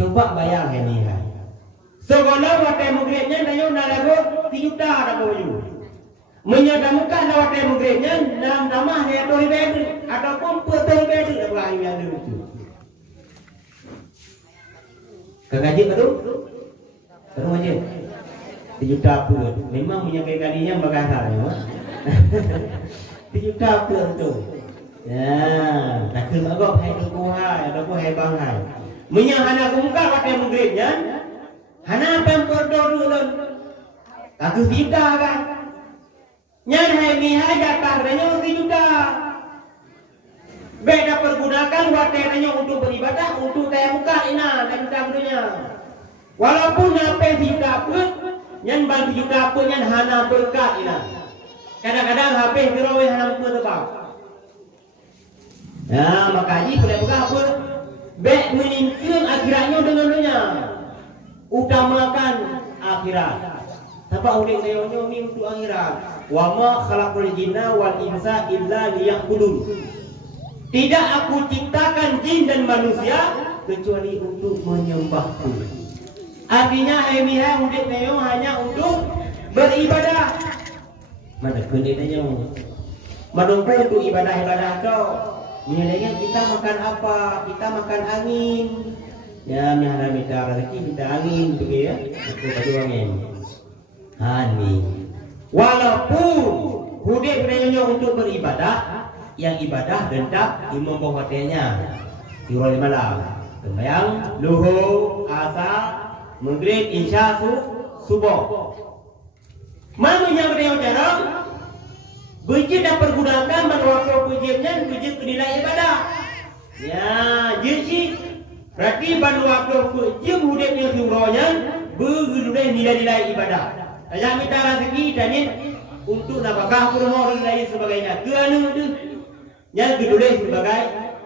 Coba bayang ini kan. So kalau watai mugrednya nayo nalago 3 juta ada boyu. Menyadamukan watai mugrednya dalam ramah dia tu ribu ataupun putu ribu ada berani ada itu. Kegaji baru? Baru aja. 3 juta pun. Memang punya kalinya bagahar ya. 3 juta pun tu. Ya, tak kena agak hai tu kuhai ataupun hai bang hai. Menyahana kumka watai mugrednya. Hana pempor dulu. Aku sida kan. Nyan hai mihai jatah renya 1 juta. Beda pergunakan watai renya untuk beribadah, untuk tayar muka ina dan dunia. Walaupun sampai 1 juta pun, nyan bang 1 juta pun nyan hana berkat ina. Kadang-kadang habis dirawih hana muka tebak. Nah, makanya boleh buka apa? Baik meningkatkan akhiratnya dengan dunia. Utamakan akhirat. Sebab unik saya ni untuk akhirat. Wa ma khalaqul jinna wal insa illa liya'budun. Tidak aku ciptakan jin dan manusia kecuali untuk menyembahku. Artinya hemiha unik saya hanya untuk beribadah. Mana kulit aja. Madung untuk ibadah-ibadah kau. Misalnya kita makan apa? Kita makan angin. Ya, misalnya minta rezeki, minta angin begitu ya. Itu tadi angin. Angin. Walaupun hudik bernyanyi untuk beribadah, yang ibadah rendah imam hotelnya di malam. Sembahyang luhur, asar, maghrib, isya, subuh. Mana yang bernyanyi jarang? Bejit dah pergunakan menwakil bejitnya bejit nilai ibadah. Ya, jadi berarti menwakil bejit hudipnya jumrohnya bernilai nilai ibadah. Ayah minta rezeki dan untuk nafkah rumah dan lain sebagainya. Kerana itu yang kedua sebagai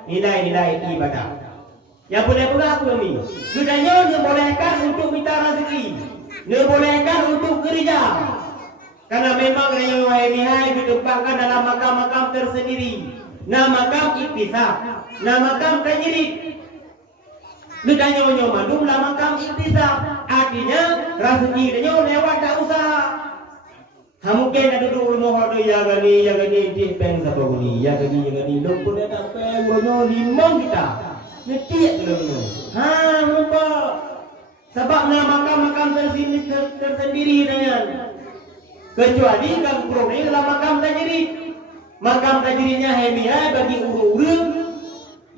nilai-nilai ibadah. Yang boleh pula apa ni? Sudahnya dibolehkan untuk minta rezeki, dibolehkan untuk kerja. Karena memang yang wahai ditempatkan dalam makam-makam tersendiri. Nah makam iktisab, nah makam tajrid. Bedanya malum lah makam iktisab. Artinya rezeki dia lewat tak usaha. Mungkin ada duduk rumah ada yang gani peng siapa guni, yang gani lumpur dia tak peng guna limang kita. Netiak dulu. Lupa. Sebab nah makam-makam tersendiri dengan. Kecuali kamu kurang dalam makam tajrid. Makam tajridnya hemiah bagi urun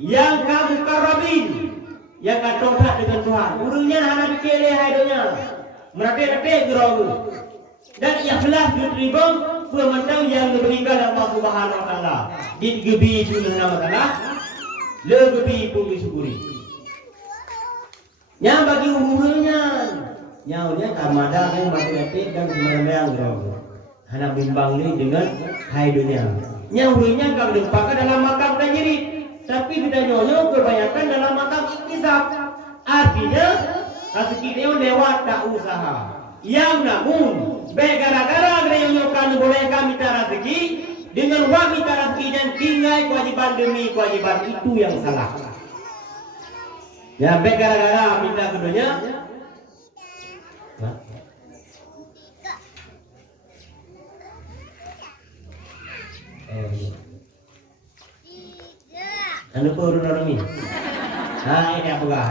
yang kamu karabin, yang katorat dengan Tuhan. Urunnya hanya dikele haidonya, merate-rate gerau. Dan ikhlas diterima pemandang yang diberikan Allah Subhanahu Wa Taala. Digebi dunia masalah, legebi pun disyukuri. Yang bagi urunnya. Nyaunya kamada yang matematik dan sembahyang gerau. Hana bimbang ni dengan hai dunia. Nyaunya kau dipakai dalam makam tajrid, tapi kita nyonya kebanyakan dalam makam iktisab. Artinya rezeki dia lewat tak usaha. Yang namun gara-gara dia nyokan boleh kami minta rezeki dengan wak minta rezeki dan tinggal kewajiban demi kewajiban itu yang salah. Ya gara-gara minta keduanya. Anu pun orang ini. Ini apa gah?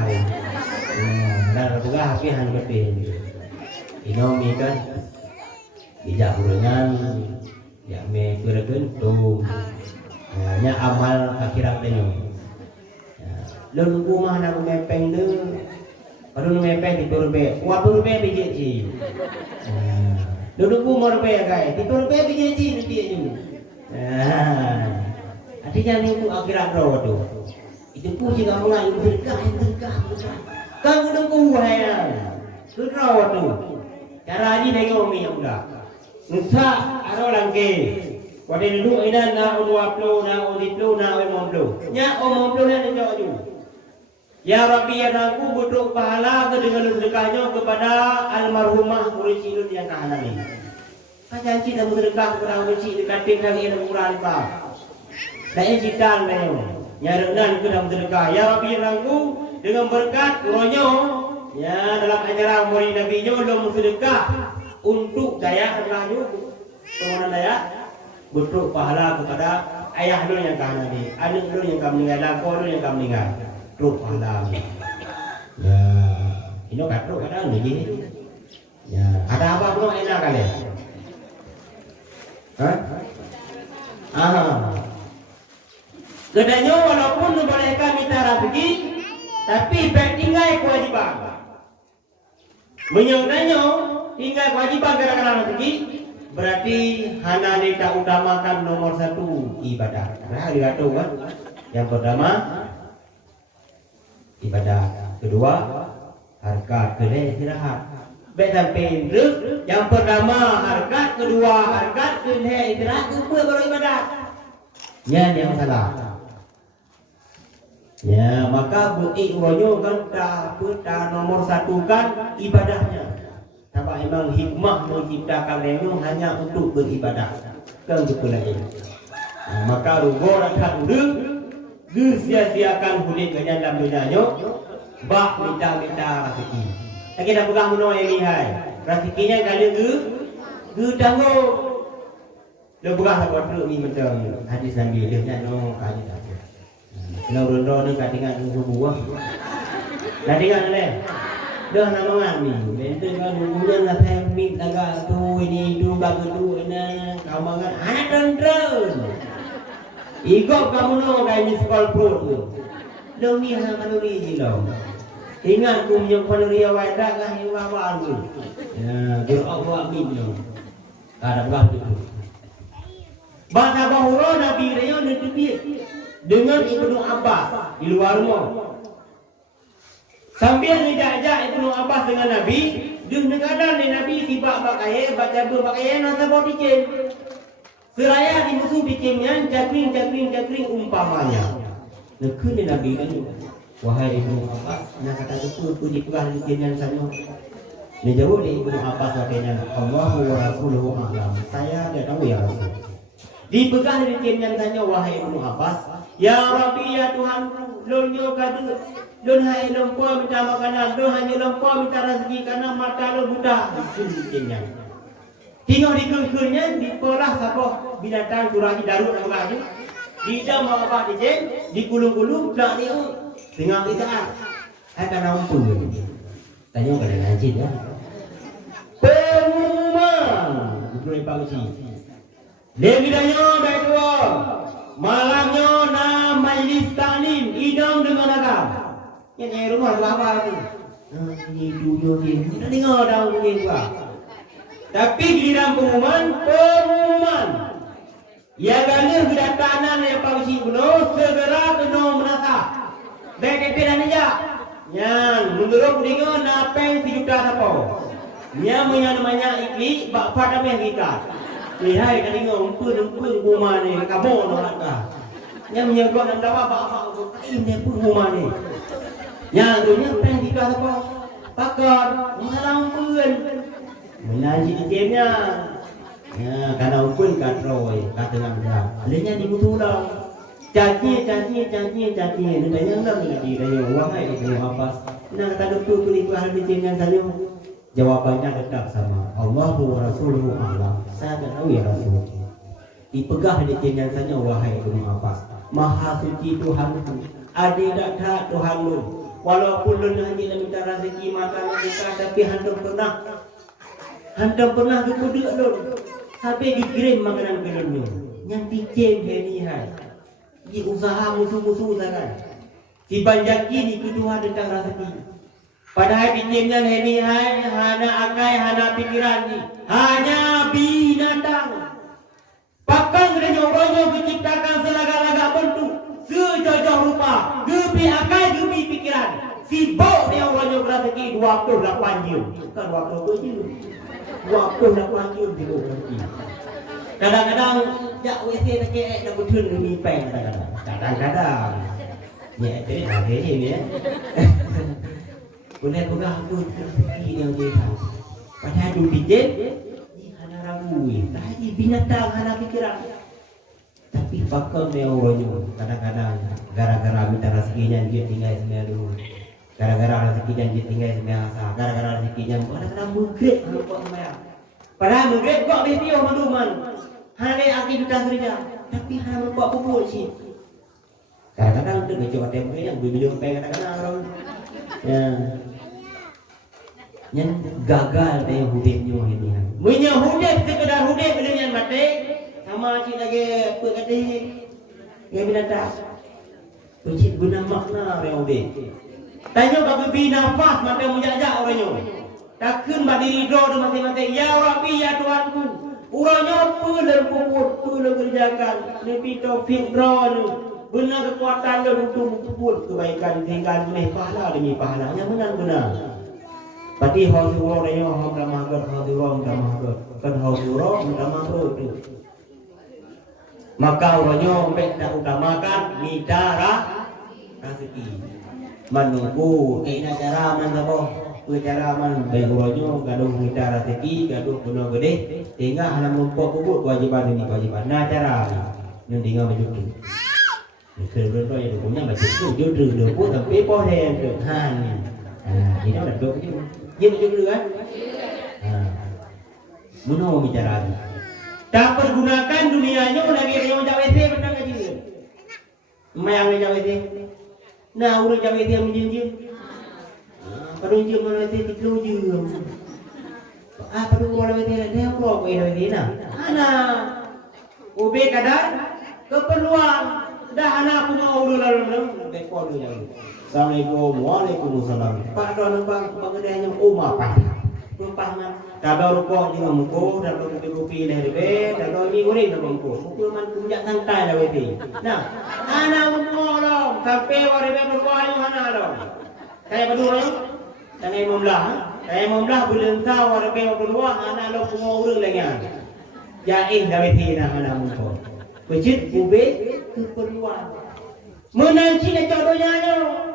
Dan apa gah? Tapi han betul. Inomi kan, bijak burunan, ya me berkentung, nya amal akhirat tenyo. Lalu rumah nak mepeng tu, baru mepeng di turbe, kuat turbe bijak si. Lalu rumah turbe agak, di turbe bijak si nanti aja. Artinya ni tu akhirat roh tu. Itu pun jika mulai berkah. Kau nunggu hayang, tu roh tu. Cara ni tengok mi yang muda. Nusa aro langke. Pada dulu ina na uaplo na udiplo na omoplo. Nya omoplo na tengok ju. Ya Rabbi ya aku butuh pahala dengan sedekahnya kepada almarhumah murid Sidun yang kanan ni. Macam kita bersedekah kepada murid dekat lagi ada murah ni pak. Saya citan leyo. Nyarenan ke dalam sedekah. Ya Rabbi ya aku dengan berkat rohnya. Ya dalam ajaran murid Nabi nya belum sedekah untuk daya terlanjut kemudian daya bentuk pahala kepada ayah lu yang kau nabi, adik lu yang kau meninggal, lako lu yang kau meninggal, truk pahala. Ya, ini kat truk ada ni. Ya, ada apa pun enak kali. Kedanya walaupun mereka minta rezeki, tapi tinggal kewajiban. Menyangkanya tinggal kewajiban gara-gara rezeki berarti hana kita utamakan nomor satu ibadah. Nah, dikatakan kan yang pertama ibadah, kedua harkat, kedua istirahat. Baik sampai yang pertama harkat, kedua harkat, kedua istirahat, kedua baru ibadah. Yang salah. Ya, maka bukti uronyo kan tak nomor satu kan ibadahnya. Sebab memang hikmah menciptakan lenyo hanya untuk beribadah. Kan betul lagi. Maka rugo rakan urang sia-siakan hudik dengan dalam dunianya. Bak minta rezeki. Lagi dah pegang menoi yang lihai. Rezekinya kali ke tangguh. Dia pegang apa tu ni macam hadis Nabi dia nak no hadis. Lalu ni katingan tunggu buah. Katingan le. Dah nama ngami. Benten kan dulunya nak temik agak tu ini tu bagus tu ini kamangan adon. Igok kamu no kayak ni sekolah pro tu. Dah ni hang kanuri je lau. Ingat ku punya kanuri awak dah kan yang awak tu. Ya, dia awak min lau. Ada belah tu. Bahasa bahura Nabi dia ditubik dengan Ibnu Abbas di luar rumah. Sambil dijak-jak Ibnu Abbas dengan Nabi, dia kadang Nabi sibak pakai, baca berpakaian nasabah dicem. Seraya di musuh dicemnya, cakring umpamanya. Nekun Nabi kan, wahai Ibnu Abbas, nak kata betul tu dipegang dicemnya sana. Dia jawab dari Ibnu Abbas katanya, Allahu wa Rasuluhu a'lam. Saya tidak tahu ya Rasul. Dipegang dicemnya sana wahai Ibnu Abbas, ya Rabbi ya Tuhanku, lonyo kadu. Don hai lompo minta makanan, don hanya lompo minta rezeki karena mata lo buta. Itu tinggal di kengkengnya, di polah siapa binatang kurang darut nama kaji. Di dalam apa dijen, di kulung-kulung, tak dia tengah kita. Akan ampun. Tanya pada najis ya. Pengumuman, itu yang paling. Lebihnya baik tua, malamnya na majlis taklim, idam dengan agam. Yang rumah tu apa tu? Ini dulu ni, kita dengar dah mungkin gua. Tapi giliran pengumuman, ya galir kedatangan yang pagi kuno segera kena menata. Baik dan aja. Yang menurut dengar napeng 1 juta siapa? Yang namanya ikli bak pada yang kita. Lihai kan dengar umpun rumah ni kabur nak dah. Yang menyebut dan dapat apa ini pun rumah ni. Yang dunia pernah kita apa? Pakar, malam pun menaji jamnya. Ya, karena pun katroi, katakan dah. Alihnya dibutulah. Janji. Nadanya enggak mengerti daya wahai Ibnu Abbas. Nak tak ada pun hal jamnya saja. Jawabannya tetap sama. Allahu wa Rasuluhu a'lam. Saya tak tahu ya Rasul. Dipegang di jamnya saja wahai Ibnu Abbas. Maha suci Tuhan. Ada tak Tuhanmu? Walaupun lu hanya minta rezeki makan bukan, tapi hantar pernah ke kuduk lu sampai dikirim makanan ke lu yang dicem hari hai di usaha musuh-musuh kan si banjaki ni kedua tentang rezeki padahal dicemnya hari hai hana akai hana pikiran ni hanya binatang pakang renyo-renyo diciptakan selaga-laga bentuk sejauh rupa, gebi akai, gebi pikiran. Sibuk dia orang yang rezeki 28 jam. Bukan 27 28 jam dia rezeki. Kadang-kadang jak WC tak kek nak betul demi peng kadang-kadang. Ya, jadi tak kek ni ya. Boleh pegang tu rezeki yang dia tahu. Padahal tu pijet, ni hana ragu. Tadi binatang hana pikiran. Tapi pakam dia orangnya kadang-kadang gara-gara minta rezekinya dia tinggal semua dulu. Gara-gara rezekinya dia tinggal semua asa. Gara-gara rezekinya kadang-kadang menggrek lupa semua. Padahal menggrek kok video manduman. Hana aktivitas kerja, tapi hana buat pupuk sih. Kadang-kadang tu kecok tempe yang video peng kadang-kadang orang yang gagal dia hudipnya ini. Punya hudip sekedar hudip dengan mati. Sama cik lagi apa kata yang binatang pencik guna makna orang udik tanya bagi nafas mata menjajak orangnya takkan berdiri diri do masing-masing ya Rabbi ya Tuhanku orangnya pelem puput pelem kerjakan lebih taufik drone benar kekuatan dia untuk puput kebaikan tinggal demi pahala yang benar berarti hauzurah orangnya hauzurah kan hauzurah tu maka orangnya tak utamakan mitara rezeki menunggu cara mana cara man baik orangnya gaduh mitara rezeki gaduh guna gede tinggal hanya memperkubur kewajiban ini kewajiban nah cara yang tinggal menjadi kerana yang punya macam tu dia pun sampai pohon tu ini dah dok dia macam tu kan menunggu bicara tak pergunakan dunianya lagi yang jawab betul ke tidak? Mayang jawab Nah, urang jaga dia menjunjung. Padung jung mana dia tiklu jung. Padung mana dia dia kok dia nah. Ana ube kadar keperluan dah anak pun mau lalu dekor dia. Assalamualaikum waalaikumsalam. Pak don bang bang umah pak. Pahaman kalau rokok juga muko dan kopi dari be dan ini goreng sama muko muko man kunjak santai lah weti nah anak muko lo sampai wari be berwahyu hana lo saya berdua saya membelah belum tahu wari be berwah anak lo pungo urang lagi jain dah weti nah anak muko pecit ube keperluan menanci nak jodohnya lo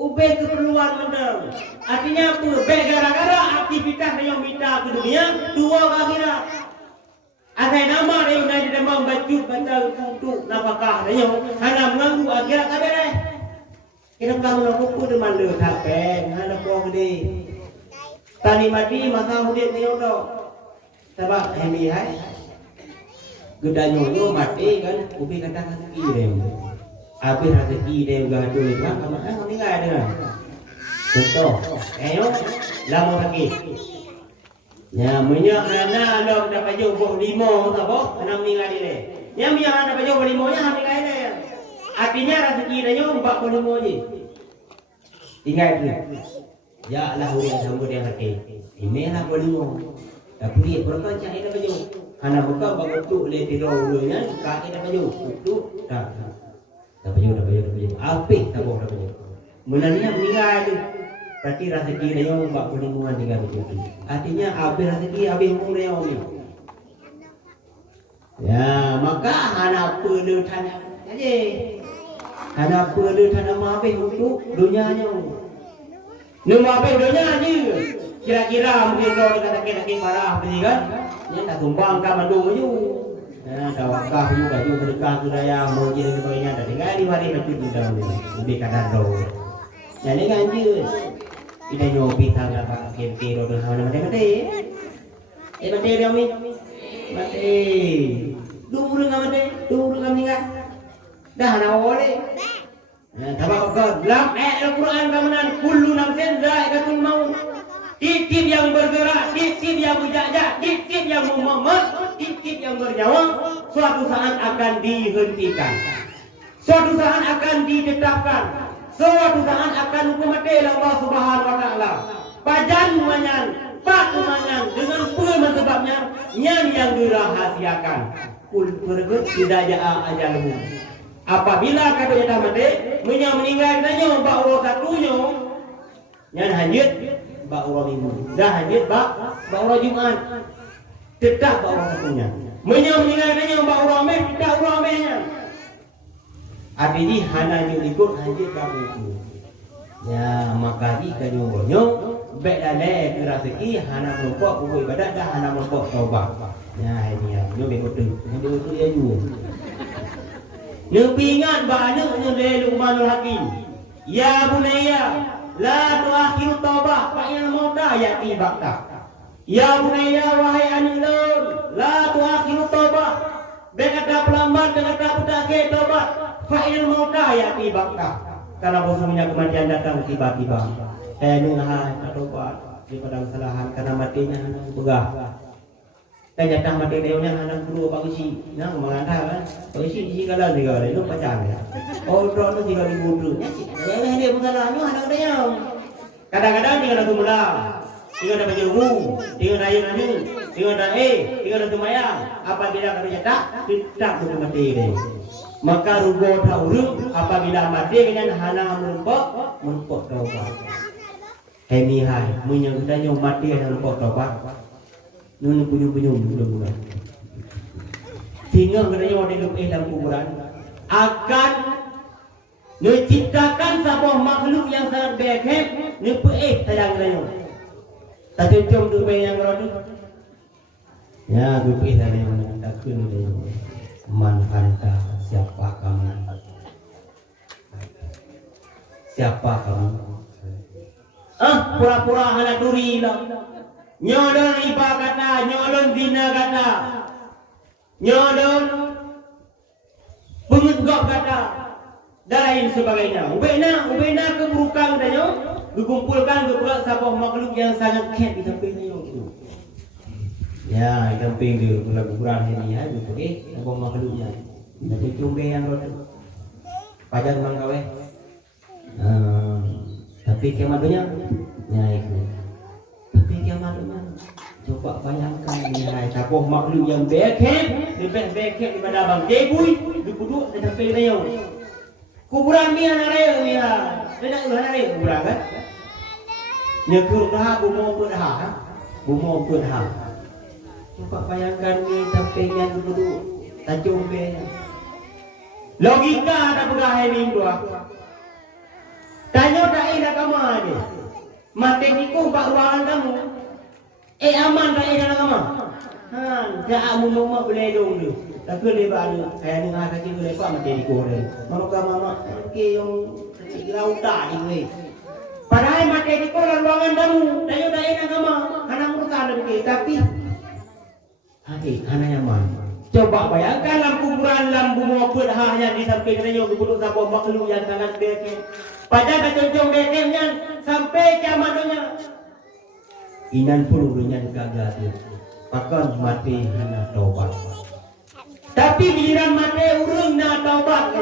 ube keperluan benar. Artinya apa? Gara-gara aktivitas yang minta ke dunia, dua akhirat. Asal nama dia nanti dia mau baca untuk nafkah dia, hanya mengganggu akhirat apa dia? Kita tahu nak kuku deman le tapen, hanya kau gede. Tani mati masa muda dia tu. Sebab ini hai. Gedanya mati kan, ube kata rezeki dia. Habis rezeki dia gaduh itu kan, kamu ni enggak ada. Contoh, ayo lama lagi. Ya, minyak mana lo dapat jauh limo, tak boh? Enam tinggal ini. Yang minyak dapat jauh limonya enam tinggal ini. Artinya rezeki dia 45 je. Tinggal itu. Ya lah orang sambut yang lagi. Ini lah 45. Tapi dia berapa cari dapat jauh? Anak buka bagus tu le tidur dulunya, kaki dapat jauh. Tu tak. Dapat jauh. Apik tak boh dapat jauh. Menanya meninggal tu. Berarti rezeki dia yang 45 tinggal begitu. Artinya habis rezeki habis umur dia ni. Ya, maka anak perlu tanam saja. Anak perlu tanam habis untuk dunianya. Nama habis dunia je. Kira-kira mungkin kalau kita sakit marah begitu kan? Yang tak tumbang kan mandung je. Ya, tawakal juga sedekah budaya mau jadi sebagainya. Dan tinggal di hari macam tu dah. Lebih kadar do. Jadi ganjil. Kita nyobi tangga pak kiri roda mana mati. Mati dia mi. Mati. Dulu nggak meninggal. Dah nak boleh. Nah, tahu kau dalam ayat Al-Quran kamanan kullu nafsin dha'iqatul maut. Tiap yang bergerak, tiap yang berjajah, tiap yang memohon, tiap yang bernyawa, suatu saat akan dihentikan. Suatu saat akan ditetapkan. Suatu saat akan hukum mati Allah Subhanahu wa taala. Pajan manyan, pak manyan dengan pun sebabnya yang dirahasiakan. Kul pergut tidak jaa ajalmu. Apabila katanya dah mati, meninggal tanya bak urang satunya, yang hanyut bak urang minggu. Dah hanyut bak urang Jumaat. Tetap bak urang satunya. Meninggal tanya bak urang Ahad, tidak urang Ahadnya. Artinya hanya ikut hanya kamu tu. Ya maka jika nyuruhnya baik dalai rezeki hanya melupak buat ibadat dah hanya melupak taubat. Ya ini ya, nyo betul. Nyo betul ya ju. Nyo ingat banyak nyo lelu manul hakim. Ya bunaya, la tuakhiru taubat fa in mauta yati bakta. Ya bunaya wahai anilun, la tuakhiru taubat. Bekata pelambat bekata putakhir taubat. Fa'il mauta ya'ti bakta. Karena bosnya kematian datang tiba-tiba. Nuhai tatobat di padang salahan karena matinya anak begah. Dan datang mati deonya anak guru bangsi. Nang mengandar kan. Bangsi di segala negara itu pacar ya. Oh, itu juga dibunuhnya sih. Dia mengalami anak dia. Kadang-kadang dia ada gumula. Dia ada baju, dia ada ayun, dia ada dia ada tumayang. Apabila katanya tak mati dia. Maka rugo tauruk apabila mati dengan hana merumpok taubat. Hemi hai menyangkutnya mati dengan merumpok taubat. Nun punyung belum. Sehingga katanya orang hidup dalam kuburan akan menciptakan sebuah makhluk yang sangat berheb, nepe sayang katanya. Tapi jom tu yang rodi. Ya, bepe tadi mana tak kena manfaatkan. Siapa kamu? Pura-pura hana duri lah. Nyolong riba kata, nyolong zina kata, nyolong pengegap kata. dan lain sebagainya. Ubena keburukan danyo dikumpulkan beberapa sabah makhluk yang sangat khat di samping danyo itu. Ya, di samping dia kuburan ini ya, gitu sabah makhluknya. Jadi cumbe yang roda. Pajak mangkawe. Tapi kiamatnya ya itu. Tapi kiamatnya coba bayangkan ya, sabah makhluk yang bekek, di pada bang debui, duduk di samping danyo. Kuburan dia nareo dia, tidak nareo kuburan kan? Nyekur dah, bumo pun Coba bayangkan ni sampingnya duduk tajung be. Logika ada pegawai ni dua. Tanya dah ina kamu ni, mati niku bak ruangan kamu. Aman dah ina kamu. Dah mumma boleh dong tu. Tapi lepas ni, saya ni ada kaki boleh pak mati niku ni. Mama ke yang lauta ni. Padahal mati niku ruangan kamu. Tanya dah ina kamu. Anak muka ada tapi hanya nyaman. Coba bayangkan lampu kuburan lampu moped hanya di samping renyo kubur sabon makhluk yang sangat beke. Pada kacocong bekenya sampai kiamatnya. Inan pun urunyan kagak tu. Pakan mati hana taubat. Tapi giliran mati urung na taubat.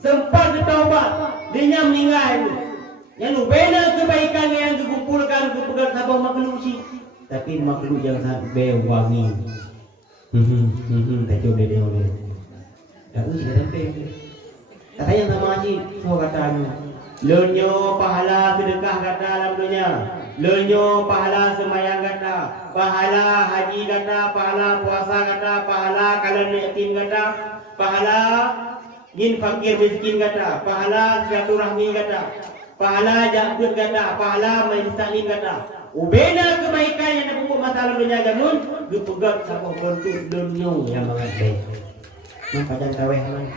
Sempat taubat, dia meninggal. Yang bena kebaikan yang dikumpulkan kepada sabon makhluk si. Tapi makhluk yang sangat bewangi. Tak coba dia oleh. Tak usah sampai. Kata yang sama haji, so katanya. Lenyo pahala sedekah kata dalam dunia. Lenyo pahala semayang kata. Pahala haji kata, pahala puasa kata, pahala kalan yatim kata, pahala ngin fakir miskin kata, pahala silaturahmi kata, pahala jabut kata, pahala mensalin kata. Ubena kebaikan yang ada masalah dunia ganun dipegang sama bentuk dunia yang mengatai. Nampak taweh man.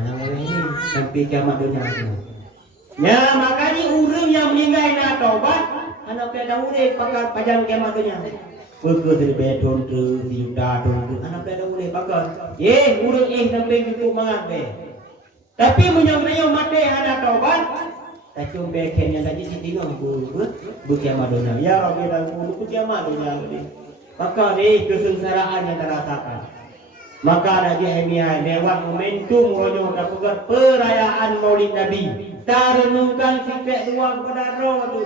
Anak orang ini sampai kiamat dunia itu. Ya makanya orang yang meninggal nak taubat, anak pada urip pakai pajang kiamat dunia. Pergi dari beton tu, siuta tu, anak pada urip pakai. Orang sampai itu mengatai. Tapi menyong mati anak taubat. Tak cuma bekenya tadi si tengok berkiamat dunia. Ya Rabbi dan guru berkiamat dunia ni. Maka ni kesengsaraan yang terasakan. Maka ada Nehemia lewat momentum ronyo dapat perayaan Maulid Nabi. Tak renungkan sifat dua kepada roh tu.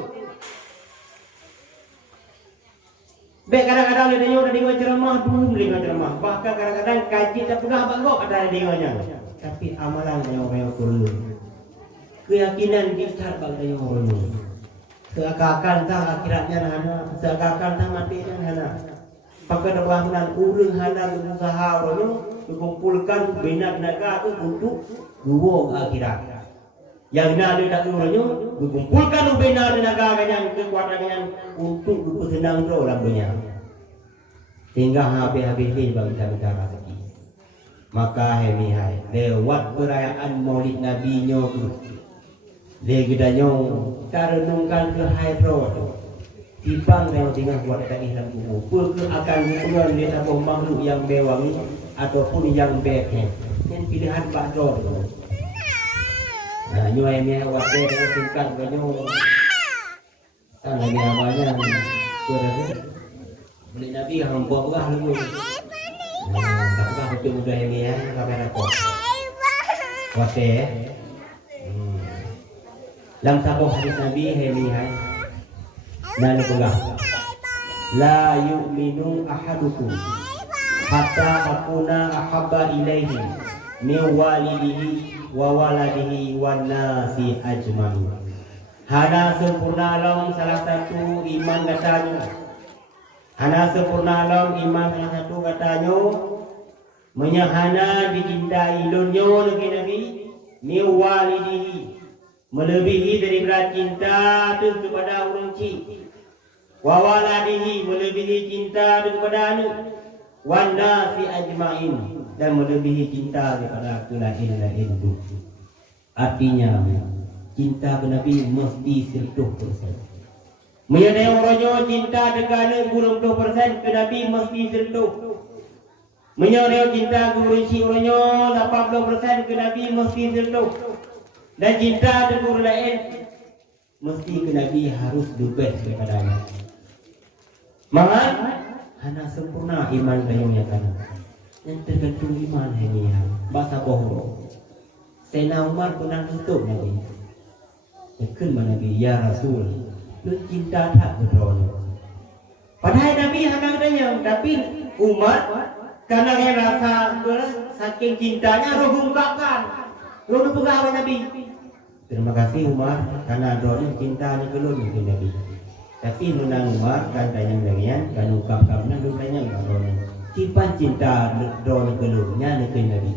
Baik kadang-kadang dia tengok dengar ceramah belum dengar ceramah. Bahkan kadang-kadang kaji tak pernah bangkok ada dengarnya. Tapi amalannya orang perlu. Keyakinan kita bagi orang ini. Seakan-akan tak akhiratnya hana, seakan-akan tak matinya hana. Pakai bangunan urang hana berusaha orang ini mengumpulkan benak naga itu untuk dua akhirat. Yang nak tak orang ini mengumpulkan benak naga yang kekuatan untuk bersenang dalam dunia. Sehingga habis-habis ini bagi kita rezeki. Maka hai lewat perayaan Maulid Nabi nyoku. Legedanya karenungkan ke hydro tipang yang tinggal buat tadi dalam kubur ke akan hubungan dia sabah makhluk yang bewangi ataupun yang bekek yang pilihan Pak Dor nah nyuainya waktu yang singkat banyak kan lagi namanya beli Nabi hampir lah dulu tak apa betul mudah ini ya kamera kok waktu dalam sabah hadis Nabi hai dan pula la yu'minu ahadukum hatta akuna ahabba ilaihi min walidihi wa waladihi wan nasi ajmain. Hana sempurna long salah satu iman katanya. Hana sempurna long iman salah satu katanya menyahana dicintai dunyo lagi Nabi min walidihi melebihi daripada cinta itu kepada orang cik. Wa waladihi melebihi cinta kepada anak. Wan nasi ajmain dan melebihi cinta kepada kelain-lain itu. Artinya cinta kepada Nabi mesti 100%. Menyadari orangnya cinta dengan 20% ke Nabi mesti 100%. Menyadari cinta ke orang cik orangnya 80% ke Nabi mesti 100%. dan cinta dan guru lain, mesti ke Nabi harus dubes kepadanya. Mangan hana sempurna iman dayungnya kan. Yang tergantung iman ini ya. Bahasa bohong. Sayyidina Umar pernah tutup Nabi. Yakin mana Nabi ya Rasul, lu cinta tak betul. Padahal Nabi hana adanya, tapi Umar karena dia rasa saking cintanya roh ungkapkan. Roh pegawai Nabi. Terima kasih Umar karena rohnya cintanya kelun ke Nabi. Tapi nunang Umar kan tanya dengan kan ungkapkan nang tanya rohnya. Cipan cinta roh kelunnya ke Nabi.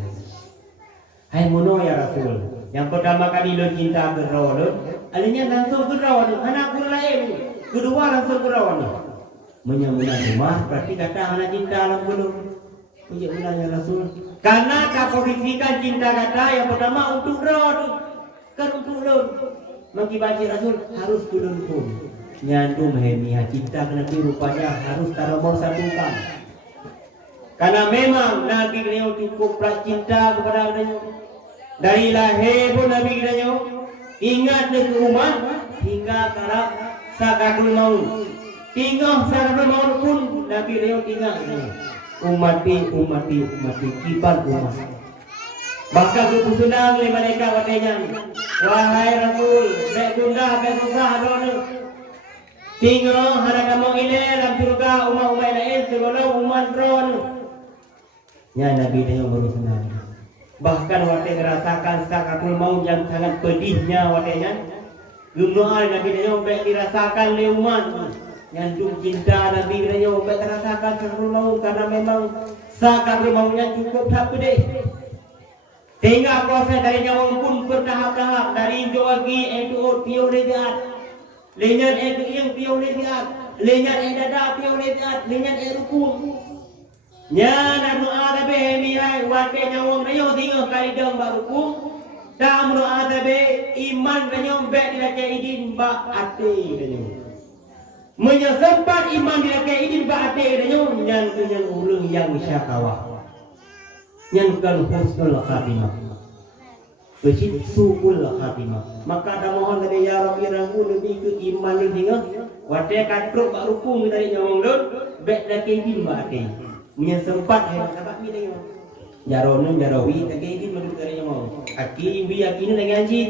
Hai mono ya Rasul. Yang pertama kali lo cinta ke roh lo, alanya langsung ke roh lo, anak guru lain. Kedua langsung ke roh lo. Menyambungkan Umar berarti kata anak cinta dalam belum. Punya ulangnya Rasul. Karena kaposisikan cinta kata yang pertama untuk roh, kan untuk roh. Mengibaci Rasul harus kulun pun. Nyandu mehemiah cinta ke Nabi rupanya harus nomor satu kan. Karena memang Nabi beliau cukup cinta kepada beliau. Dari lahir pun Nabi beliau ingat dengan umat hingga kerap sakaratul maut. Tinggal sakaratul maut pun Nabi beliau tinggal. Umati kibar umat. Bahkan kepusunan oleh mereka katanya, wahai Rasul, baik bunda, baik susah dona. Tinggal ada kamu ini dalam surga umat lain segala umat ron. Ya Nabi dia berusaha. Bahkan waktu merasakan sakaratul maut yang sangat pedihnya waktunya, gemar Nabi dia baik dirasakan oleh umat. Yang cinta Nabi dia baik dirasakan sakaratul maut karena memang sakaratul mautnya cukup tak pedih. Sehingga proses dari nyawa pun bertahap-tahap dari jogi itu prioritas. Lenyan itu yang prioritas, lenyan dada prioritas, lenyan rukun. Nya nanu ada be mihai wate nyawang nayo tinggal kali dong baruku. Tamro ada be iman nayo be dilake idin ba ate nayo. Menyesempat iman dilake idin ba ate nayo nyan kenyang ulung yang syakawa. Nyan kan husnul khatimah. Besit sukul khatimah. Maka ada mohon dari ya Rabbi ragu lebih ke iman lebih ngah. Wate katruk ba rukun dari nyawang dot be dilake idin ba ate. Punya sempat yang dapat ni tengok. Jaronun jarawi tak ini menurut dari yang mau. Aki bi aki ni lagi anji.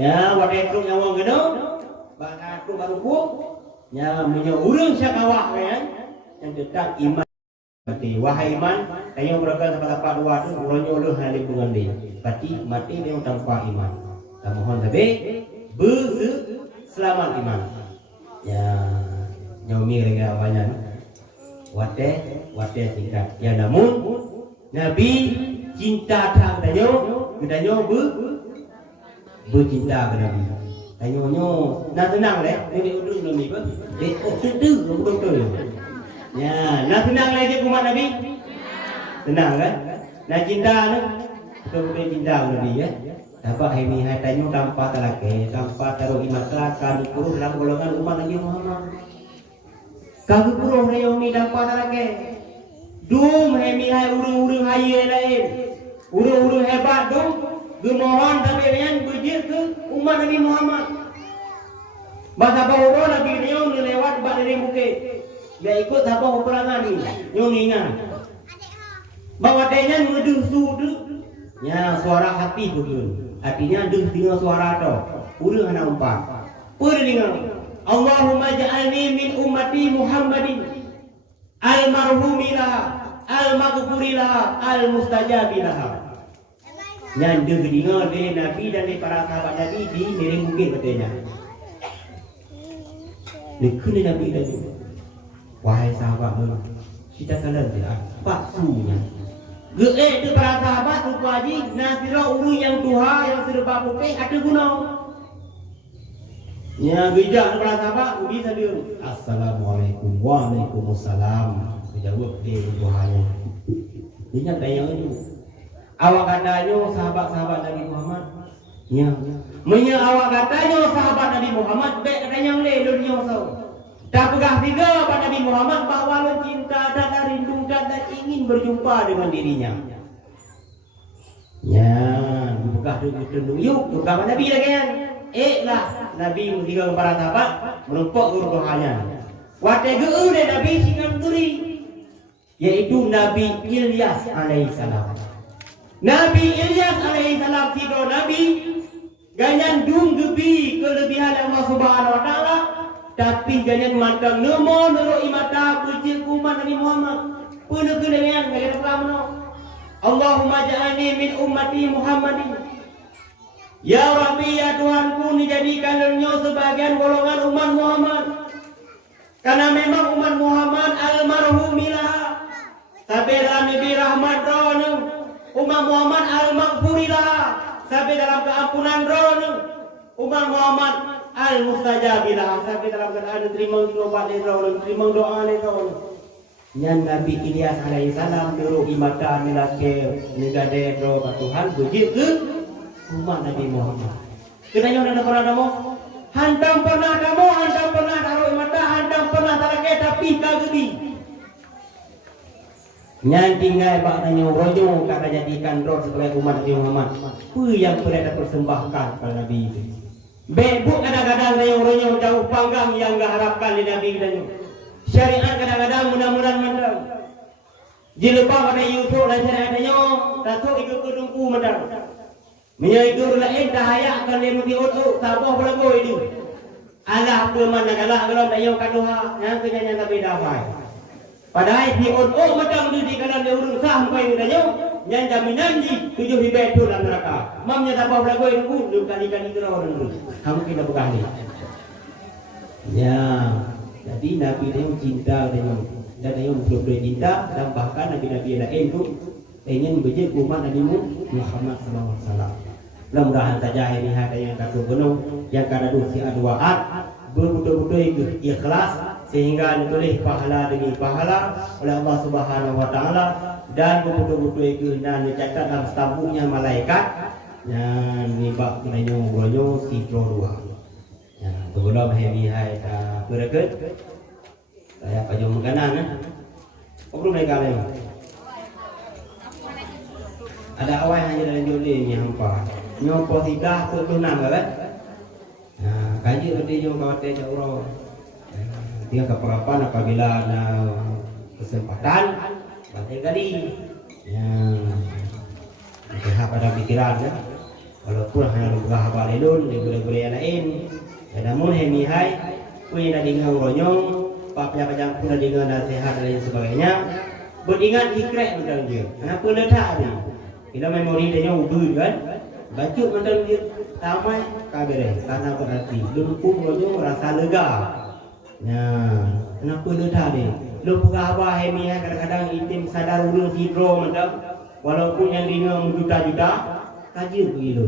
Ya, wadah itu yang mau geno. Bahkan aku baru ku. Ya, punya urang syakawah kan. Yang tetap iman. Mati wahai iman, tanya mereka dapat dua tu urangnya ulun halim dengan dia. Pati mati dia tanpa iman. Tak mohon tapi selamat iman. Ya, nyomi lagi awalnya. Wate singkat. Ya namun Nabi cinta tak kedanyo bercinta kepada Nabi. Tanyonyo nak tenang leh, ni udun Nabi apa? Tentu betul. Ya, nak tenang lagi umat Nabi. Tenang kan? Nak cinta nak betul cinta Nabi ya. Dapat ini hai tanyo tanpa talake, tanpa taruh iman kelakar kurus dalam golongan umat Nabi Muhammad. Kagu kurung rayo mi dapat lagi. Dum hemi hai urung-urung hai lain. Urung-urung hebat dum. Gemohon tapi yang bujir ke umat Nabi Muhammad. Bahasa bahura Nabi dia lewat bak dari bukit. Dia ikut siapa peperangan ni. Nyong ingat. Bawa dia ngeduh sudu. Ya suara hati betul. Artinya duh dengar suara tu. Urung anak empat. Urung dengar. Allahumma ja'alni min ummati Muhammadin al-marhumilah al-maghfurilah al-mustajabilah. Yang dengar dari Nabi dan dari para sahabat Nabi di miring bukit katanya. Lekun Nabi tadi. Wahai sahabatmu, kita kalian tidak paksunya. Geek itu para sahabat lupa haji nasirah ulu yang tuha yang serba putih ada guna. Ya bijak para sahabat ubi sadir. Assalamualaikum waalaikumsalam. Dijawab di doanya. Ingat tanya ini. Awak katanya sahabat-sahabat Nabi Muhammad. Ya. Menya awak katanya sahabat Nabi Muhammad baik katanya le dunia so. Tak pegah tiga pada Nabi Muhammad bahwa lo cinta dan rindu dan ingin berjumpa dengan dirinya. Ya, buka dulu yuk, buka Nabi lagi kan? Lah, Nabi tiga para sahabat menumpuk rohanya. Wate geu de Nabi singan turi, yaitu Nabi Ilyas alaihissalam. Nabi Ilyas alaihissalam tiga Nabi ganyan dung gebi kelebihan Allah Subhanahu wa taala, tapi ganyan mandang nemo nero imata puji kuman Nabi Muhammad. Penuh dengan gaya pertama. Allahumma ja'alni min ummati Muhammadin. Ya Rabbi, ya Tuhanku, dijadikan dunia sebagian golongan umat Muhammad. Karena memang umat Muhammad almarhumilah. Sampai dalam Nabi rahmat rohnu. Umat Muhammad al-maghfurilah. Sampai dalam keampunan rohnu. Umat Muhammad al-mustajabilah. Sampai dalam keadaan terima doa rohnu, terima doa rohnu. Yang Nabi Ilyas alaihissalam dulu imata milake negade do Tuhan begitu ke umat Nabi Muhammad. Kenanya ada pernah kamu? Hantam pernah kamu, hantam pernah taruh imata, hantam pernah tarake tapi kagedi. Yang tinggal bak tanya rojo kata jadikan roh sebagai umat Nabi Muhammad. Apa yang perlu persembahkan kepada Nabi itu? Bebuk kadang-kadang tanya rojo jauh panggang yang enggak harapkan di Nabi kita. Syariat kadang-kadang mudah-mudahan mandang. Jilbab pada Yusuf dan syariatnya datuk ikut kedungku mandang. Menyaidur lain dahaya akan dia mesti otok tabah belago itu. Allah ke mana galak kalau tak yang kaduha yang kenyanya tapi damai. Padahal di otok mandang di kanan dia urung sah mukai udahnya. Yang jaminan di 7 ribu dalam neraka. Mamnya tabah belago itu kali-kali teror dulu. Kamu kita bekali. Ya. Jadi Nabi dia cinta dengan dan dia betul-betul cinta dan bahkan Nabi-Nabi lain itu ingin berjaya umat Nabi Muhammad SAW. Mudah-mudahan saja ini ada yang kata gunung yang kada dosi adwaat betul-betul ikhlas sehingga ditulis pahala demi pahala oleh Allah Subhanahu Wa Taala dan betul-betul itu dan dicatat dalam stabuknya malaikat dan nibak menyo si dua. Ya, sebelum hari kita berikut, saya pajang makanan, belum mereka lain. Ada awal hanya dalam juli ni hampa, nyopo tidak ketunan kan? Nah, kaji tadi yang bawa teh jauh. Dia kapan-kapan apabila ada kesempatan, baca kali. Ya, berhak pada pikiran ya. Walaupun hanya beberapa hal itu, boleh-boleh yang lain. Ya, namun hemihai, kui dah dengar ronyong, papnya pajang pun dah dengar nasihat dan lain sebagainya. Beringat ikrek macam dia. Kenapa letak ni? Kita memori dia ubah kan? Baca macam dia tamai kabere, karena berarti lumpur ronyong rasa lega. Ya, kenapa letak ni? Lumpur apa hemihai kadang-kadang itim sadar urung sidro macam, walaupun yang dengar juta-juta, kaji begitu.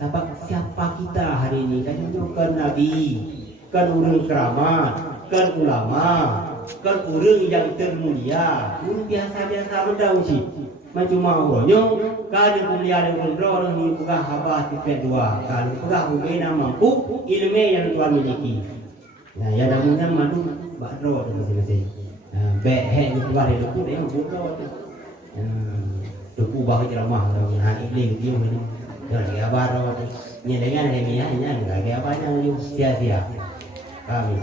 Sebab siapa kita hari ini kan kan Nabi, kan orang keramat, kan ulama, kan orang yang termulia. Orang biasa-biasa benda sih. Macam maunya kalau mulia dengan orang ini bukan habah tipe dua. Kalau bukan hubungan mampu ilmu yang Tuhan miliki. Nah, ya namanya madu bakro itu masing-masing. Nah, behek itu keluar itu pun yang bodoh tu. Tuku bahagia ceramah nah iklim dia ini. Jangan kabar tu. Ni dengan hemiahnya enggak ada apanya you sia-sia. Kami.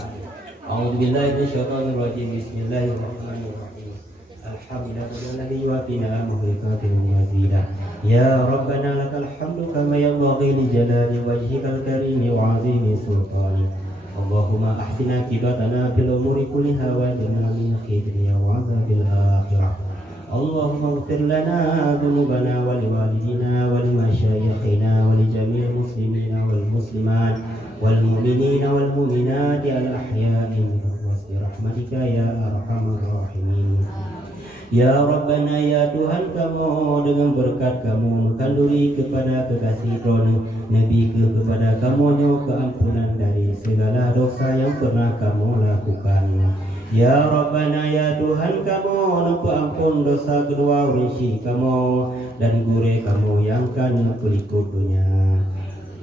A'udzubillahi minasyaitonir rajim. Bismillahirrahmanirrahim. Alhamdulillahilladzi wafina muhliqatin mazida. Ya Rabbana lakal hamdu kama yanbaghi li jalali wajhikal karim wa 'azimi sultani. Allahumma ahsina akibatana fil umuri kulliha wa ajirna min khizyi wa 'adzabil akhirah. Allahumma ighfir lana dhunubana wa liwalidina wa limasyayikhina wa lijami'il muslimina wal muslimat wal mu'minina wal mu'minati al ahya'i minhum bi rahmatika ya arhamar rahimin. Ya Rabbana ya Tuhan kamu dengan berkat kamu mengkanduri kepada kekasih Rono Nabi kepada kamu keampunan dari segala dosa yang pernah kamu lakukan. Ya Rabbana ya Tuhan kamu nampu ampun dosa kedua rinci kamu dan gure kamu yang kan pelikutunya.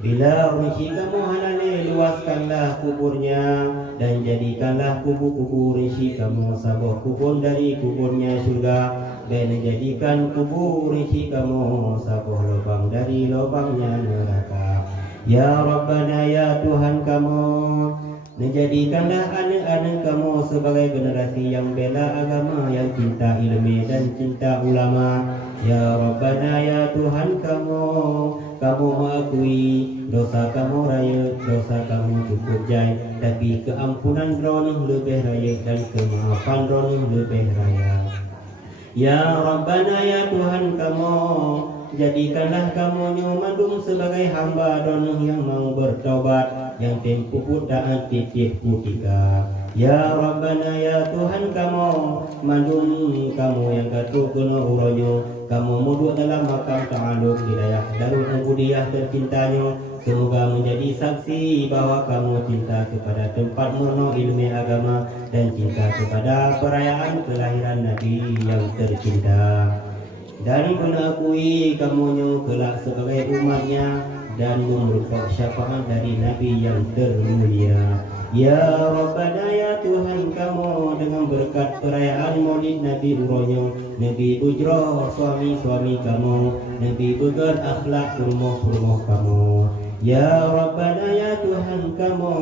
Bila rizki kamu halal, luaskanlah kuburnya dan jadikanlah kubur-kubur rizki kamu sebuah kubur dari kuburnya surga, dan jadikan kubur rizki kamu sebuah lubang dari lubangnya neraka. Ya Rabbana, ya Tuhan kamu, menjadikanlah anak-anak kamu sebagai generasi yang bela agama, yang cinta ilmu dan cinta ulama. Ya Rabbana, ya Tuhan kamu, kamu mengakui dosa kamu raya, dosa kamu cukup jai, tapi keampunan ronih lebih raya dan kemaafan ronih lebih raya. Ya Rabbana, ya Tuhan kamu, jadikanlah kamu nyumadung sebagai hamba donih yang mau bertobat, yang tempuh taat titip kutika. Ya Rabbana, ya Tuhan kamu, madung kamu yang katu kena uronyo, kamu muduk dalam makam ta'aluk hidayah Darul Ubudiyah tercintanya. Semoga menjadi saksi bahwa kamu cinta kepada tempat murno ilmu agama dan cinta kepada perayaan kelahiran Nabi yang tercinta, dan mengakui kamu kelak sebagai umatnya dan merupakan syafaat dari Nabi yang termulia. Ya Rabbana, ya Tuhan kamu, dengan berkat perayaan Maulid Nabi Uronyo, Nabi Bujro suami-suami kamu, Nabi Begar akhlak rumah-rumah kamu. Ya Rabbana, ya Tuhan kamu,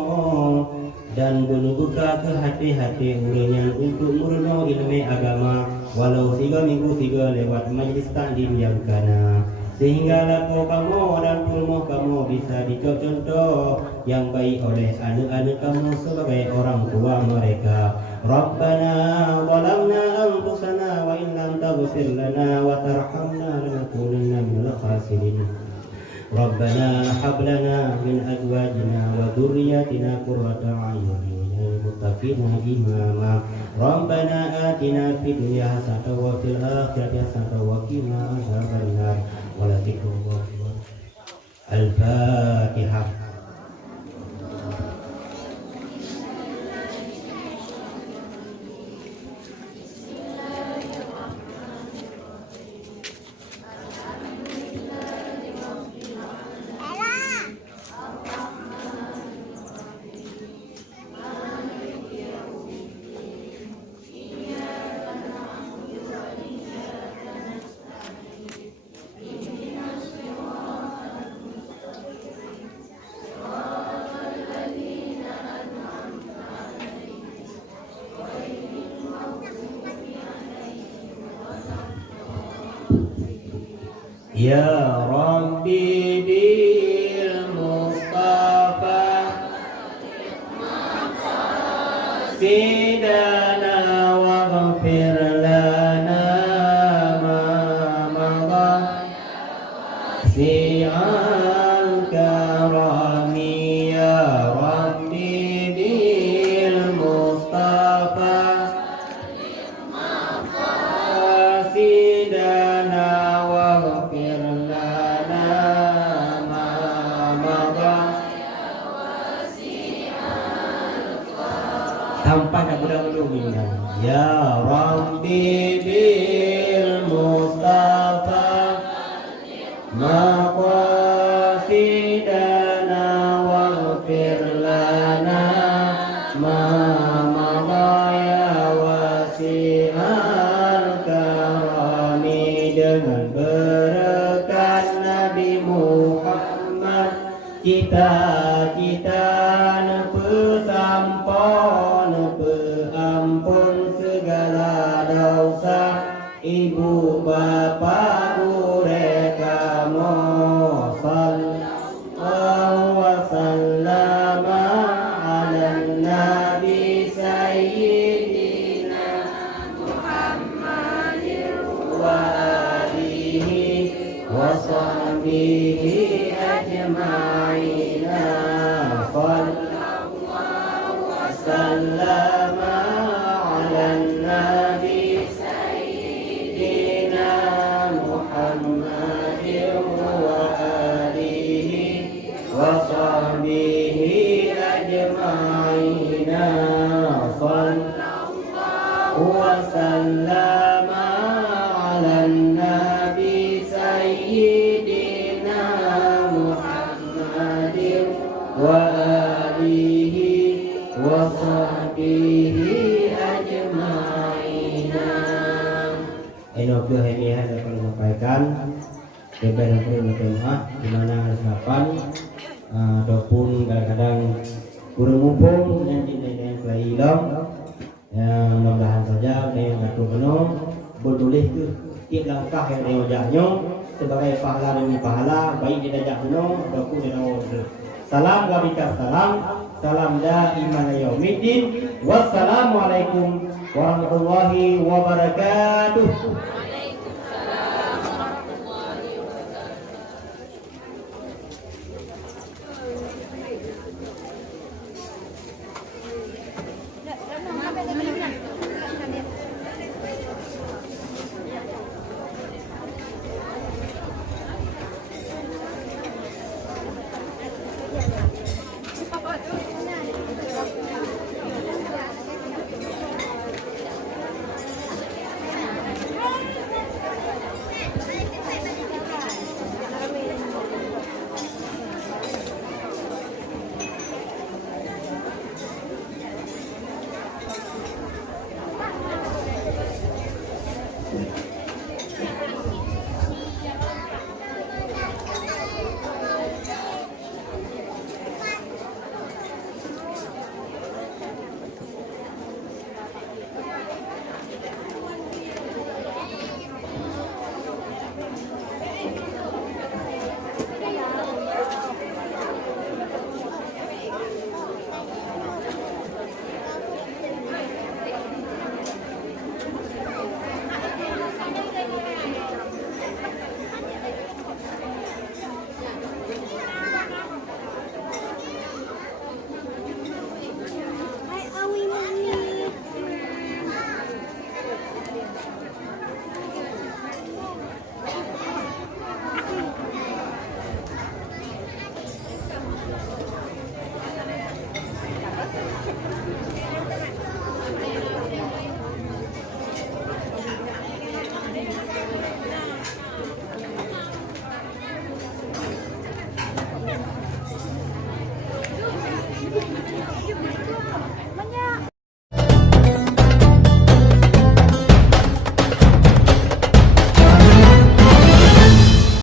dan membuka ke hati-hati urunyan untuk murno ilmu agama, walau 3 minggu 3 lewat majlis taklim yang kana, sehingga laku kamu dan rumah kamu bisa dicontoh yang baik oleh anak-anak kamu sebagai orang tua mereka. Rabbana zalamna anfusana wa in lam taghfir lana wa tarhamna lanakunanna minal khasirin. Rabbana hab lana min azwajina wa dhurriyyatina qurrata a'yun waj'alna muttaqina imama. Rabbana atina fid dunya hasanatan wa fil akhirati hasanatan wa qina adzabannar. Wa la dzikrullahi al-Fatihah. Ya Rabbi bil Mustafa sidana wa ghafir lana ma madha si'al karami. Ya Rabbi bil Mustafa sidana wa ghafir lana ma madha. Tanpa nak ulang-ulang. Ya Rabbi bil Mustafa maqasidana waghfir lana ma madha. Ya wasi'al karami, dengan berkat Nabi Muhammad cita-cita pesampun peampun segala dosa ibu bapa mereka. Sallallahu wasallam ala nabi sayyidina Muhammadin wa alihi wa sahbihi ajma'ina. Sallallahu wasallam ala nabi sayyidina Muhammadin wa alihi wa sahbihi ajma'ina. Sallallahu wasallam ala nabi sayyidina Muhammad Eno ke ini ada perlu sampaikan beberapa perlu di mana harapan ataupun kadang-kadang kurang mumpung yang tidak kelai ilmu yang mudah-mudahan saja yang ngatur penuh boleh ke tiap langkah yang diajaknya sebagai pahala demi pahala baik diajak penuh ataupun tidak. Salam wabika salam daiman yaumiddin. Wassalamualaikum warahmatullahi wabarakatuh.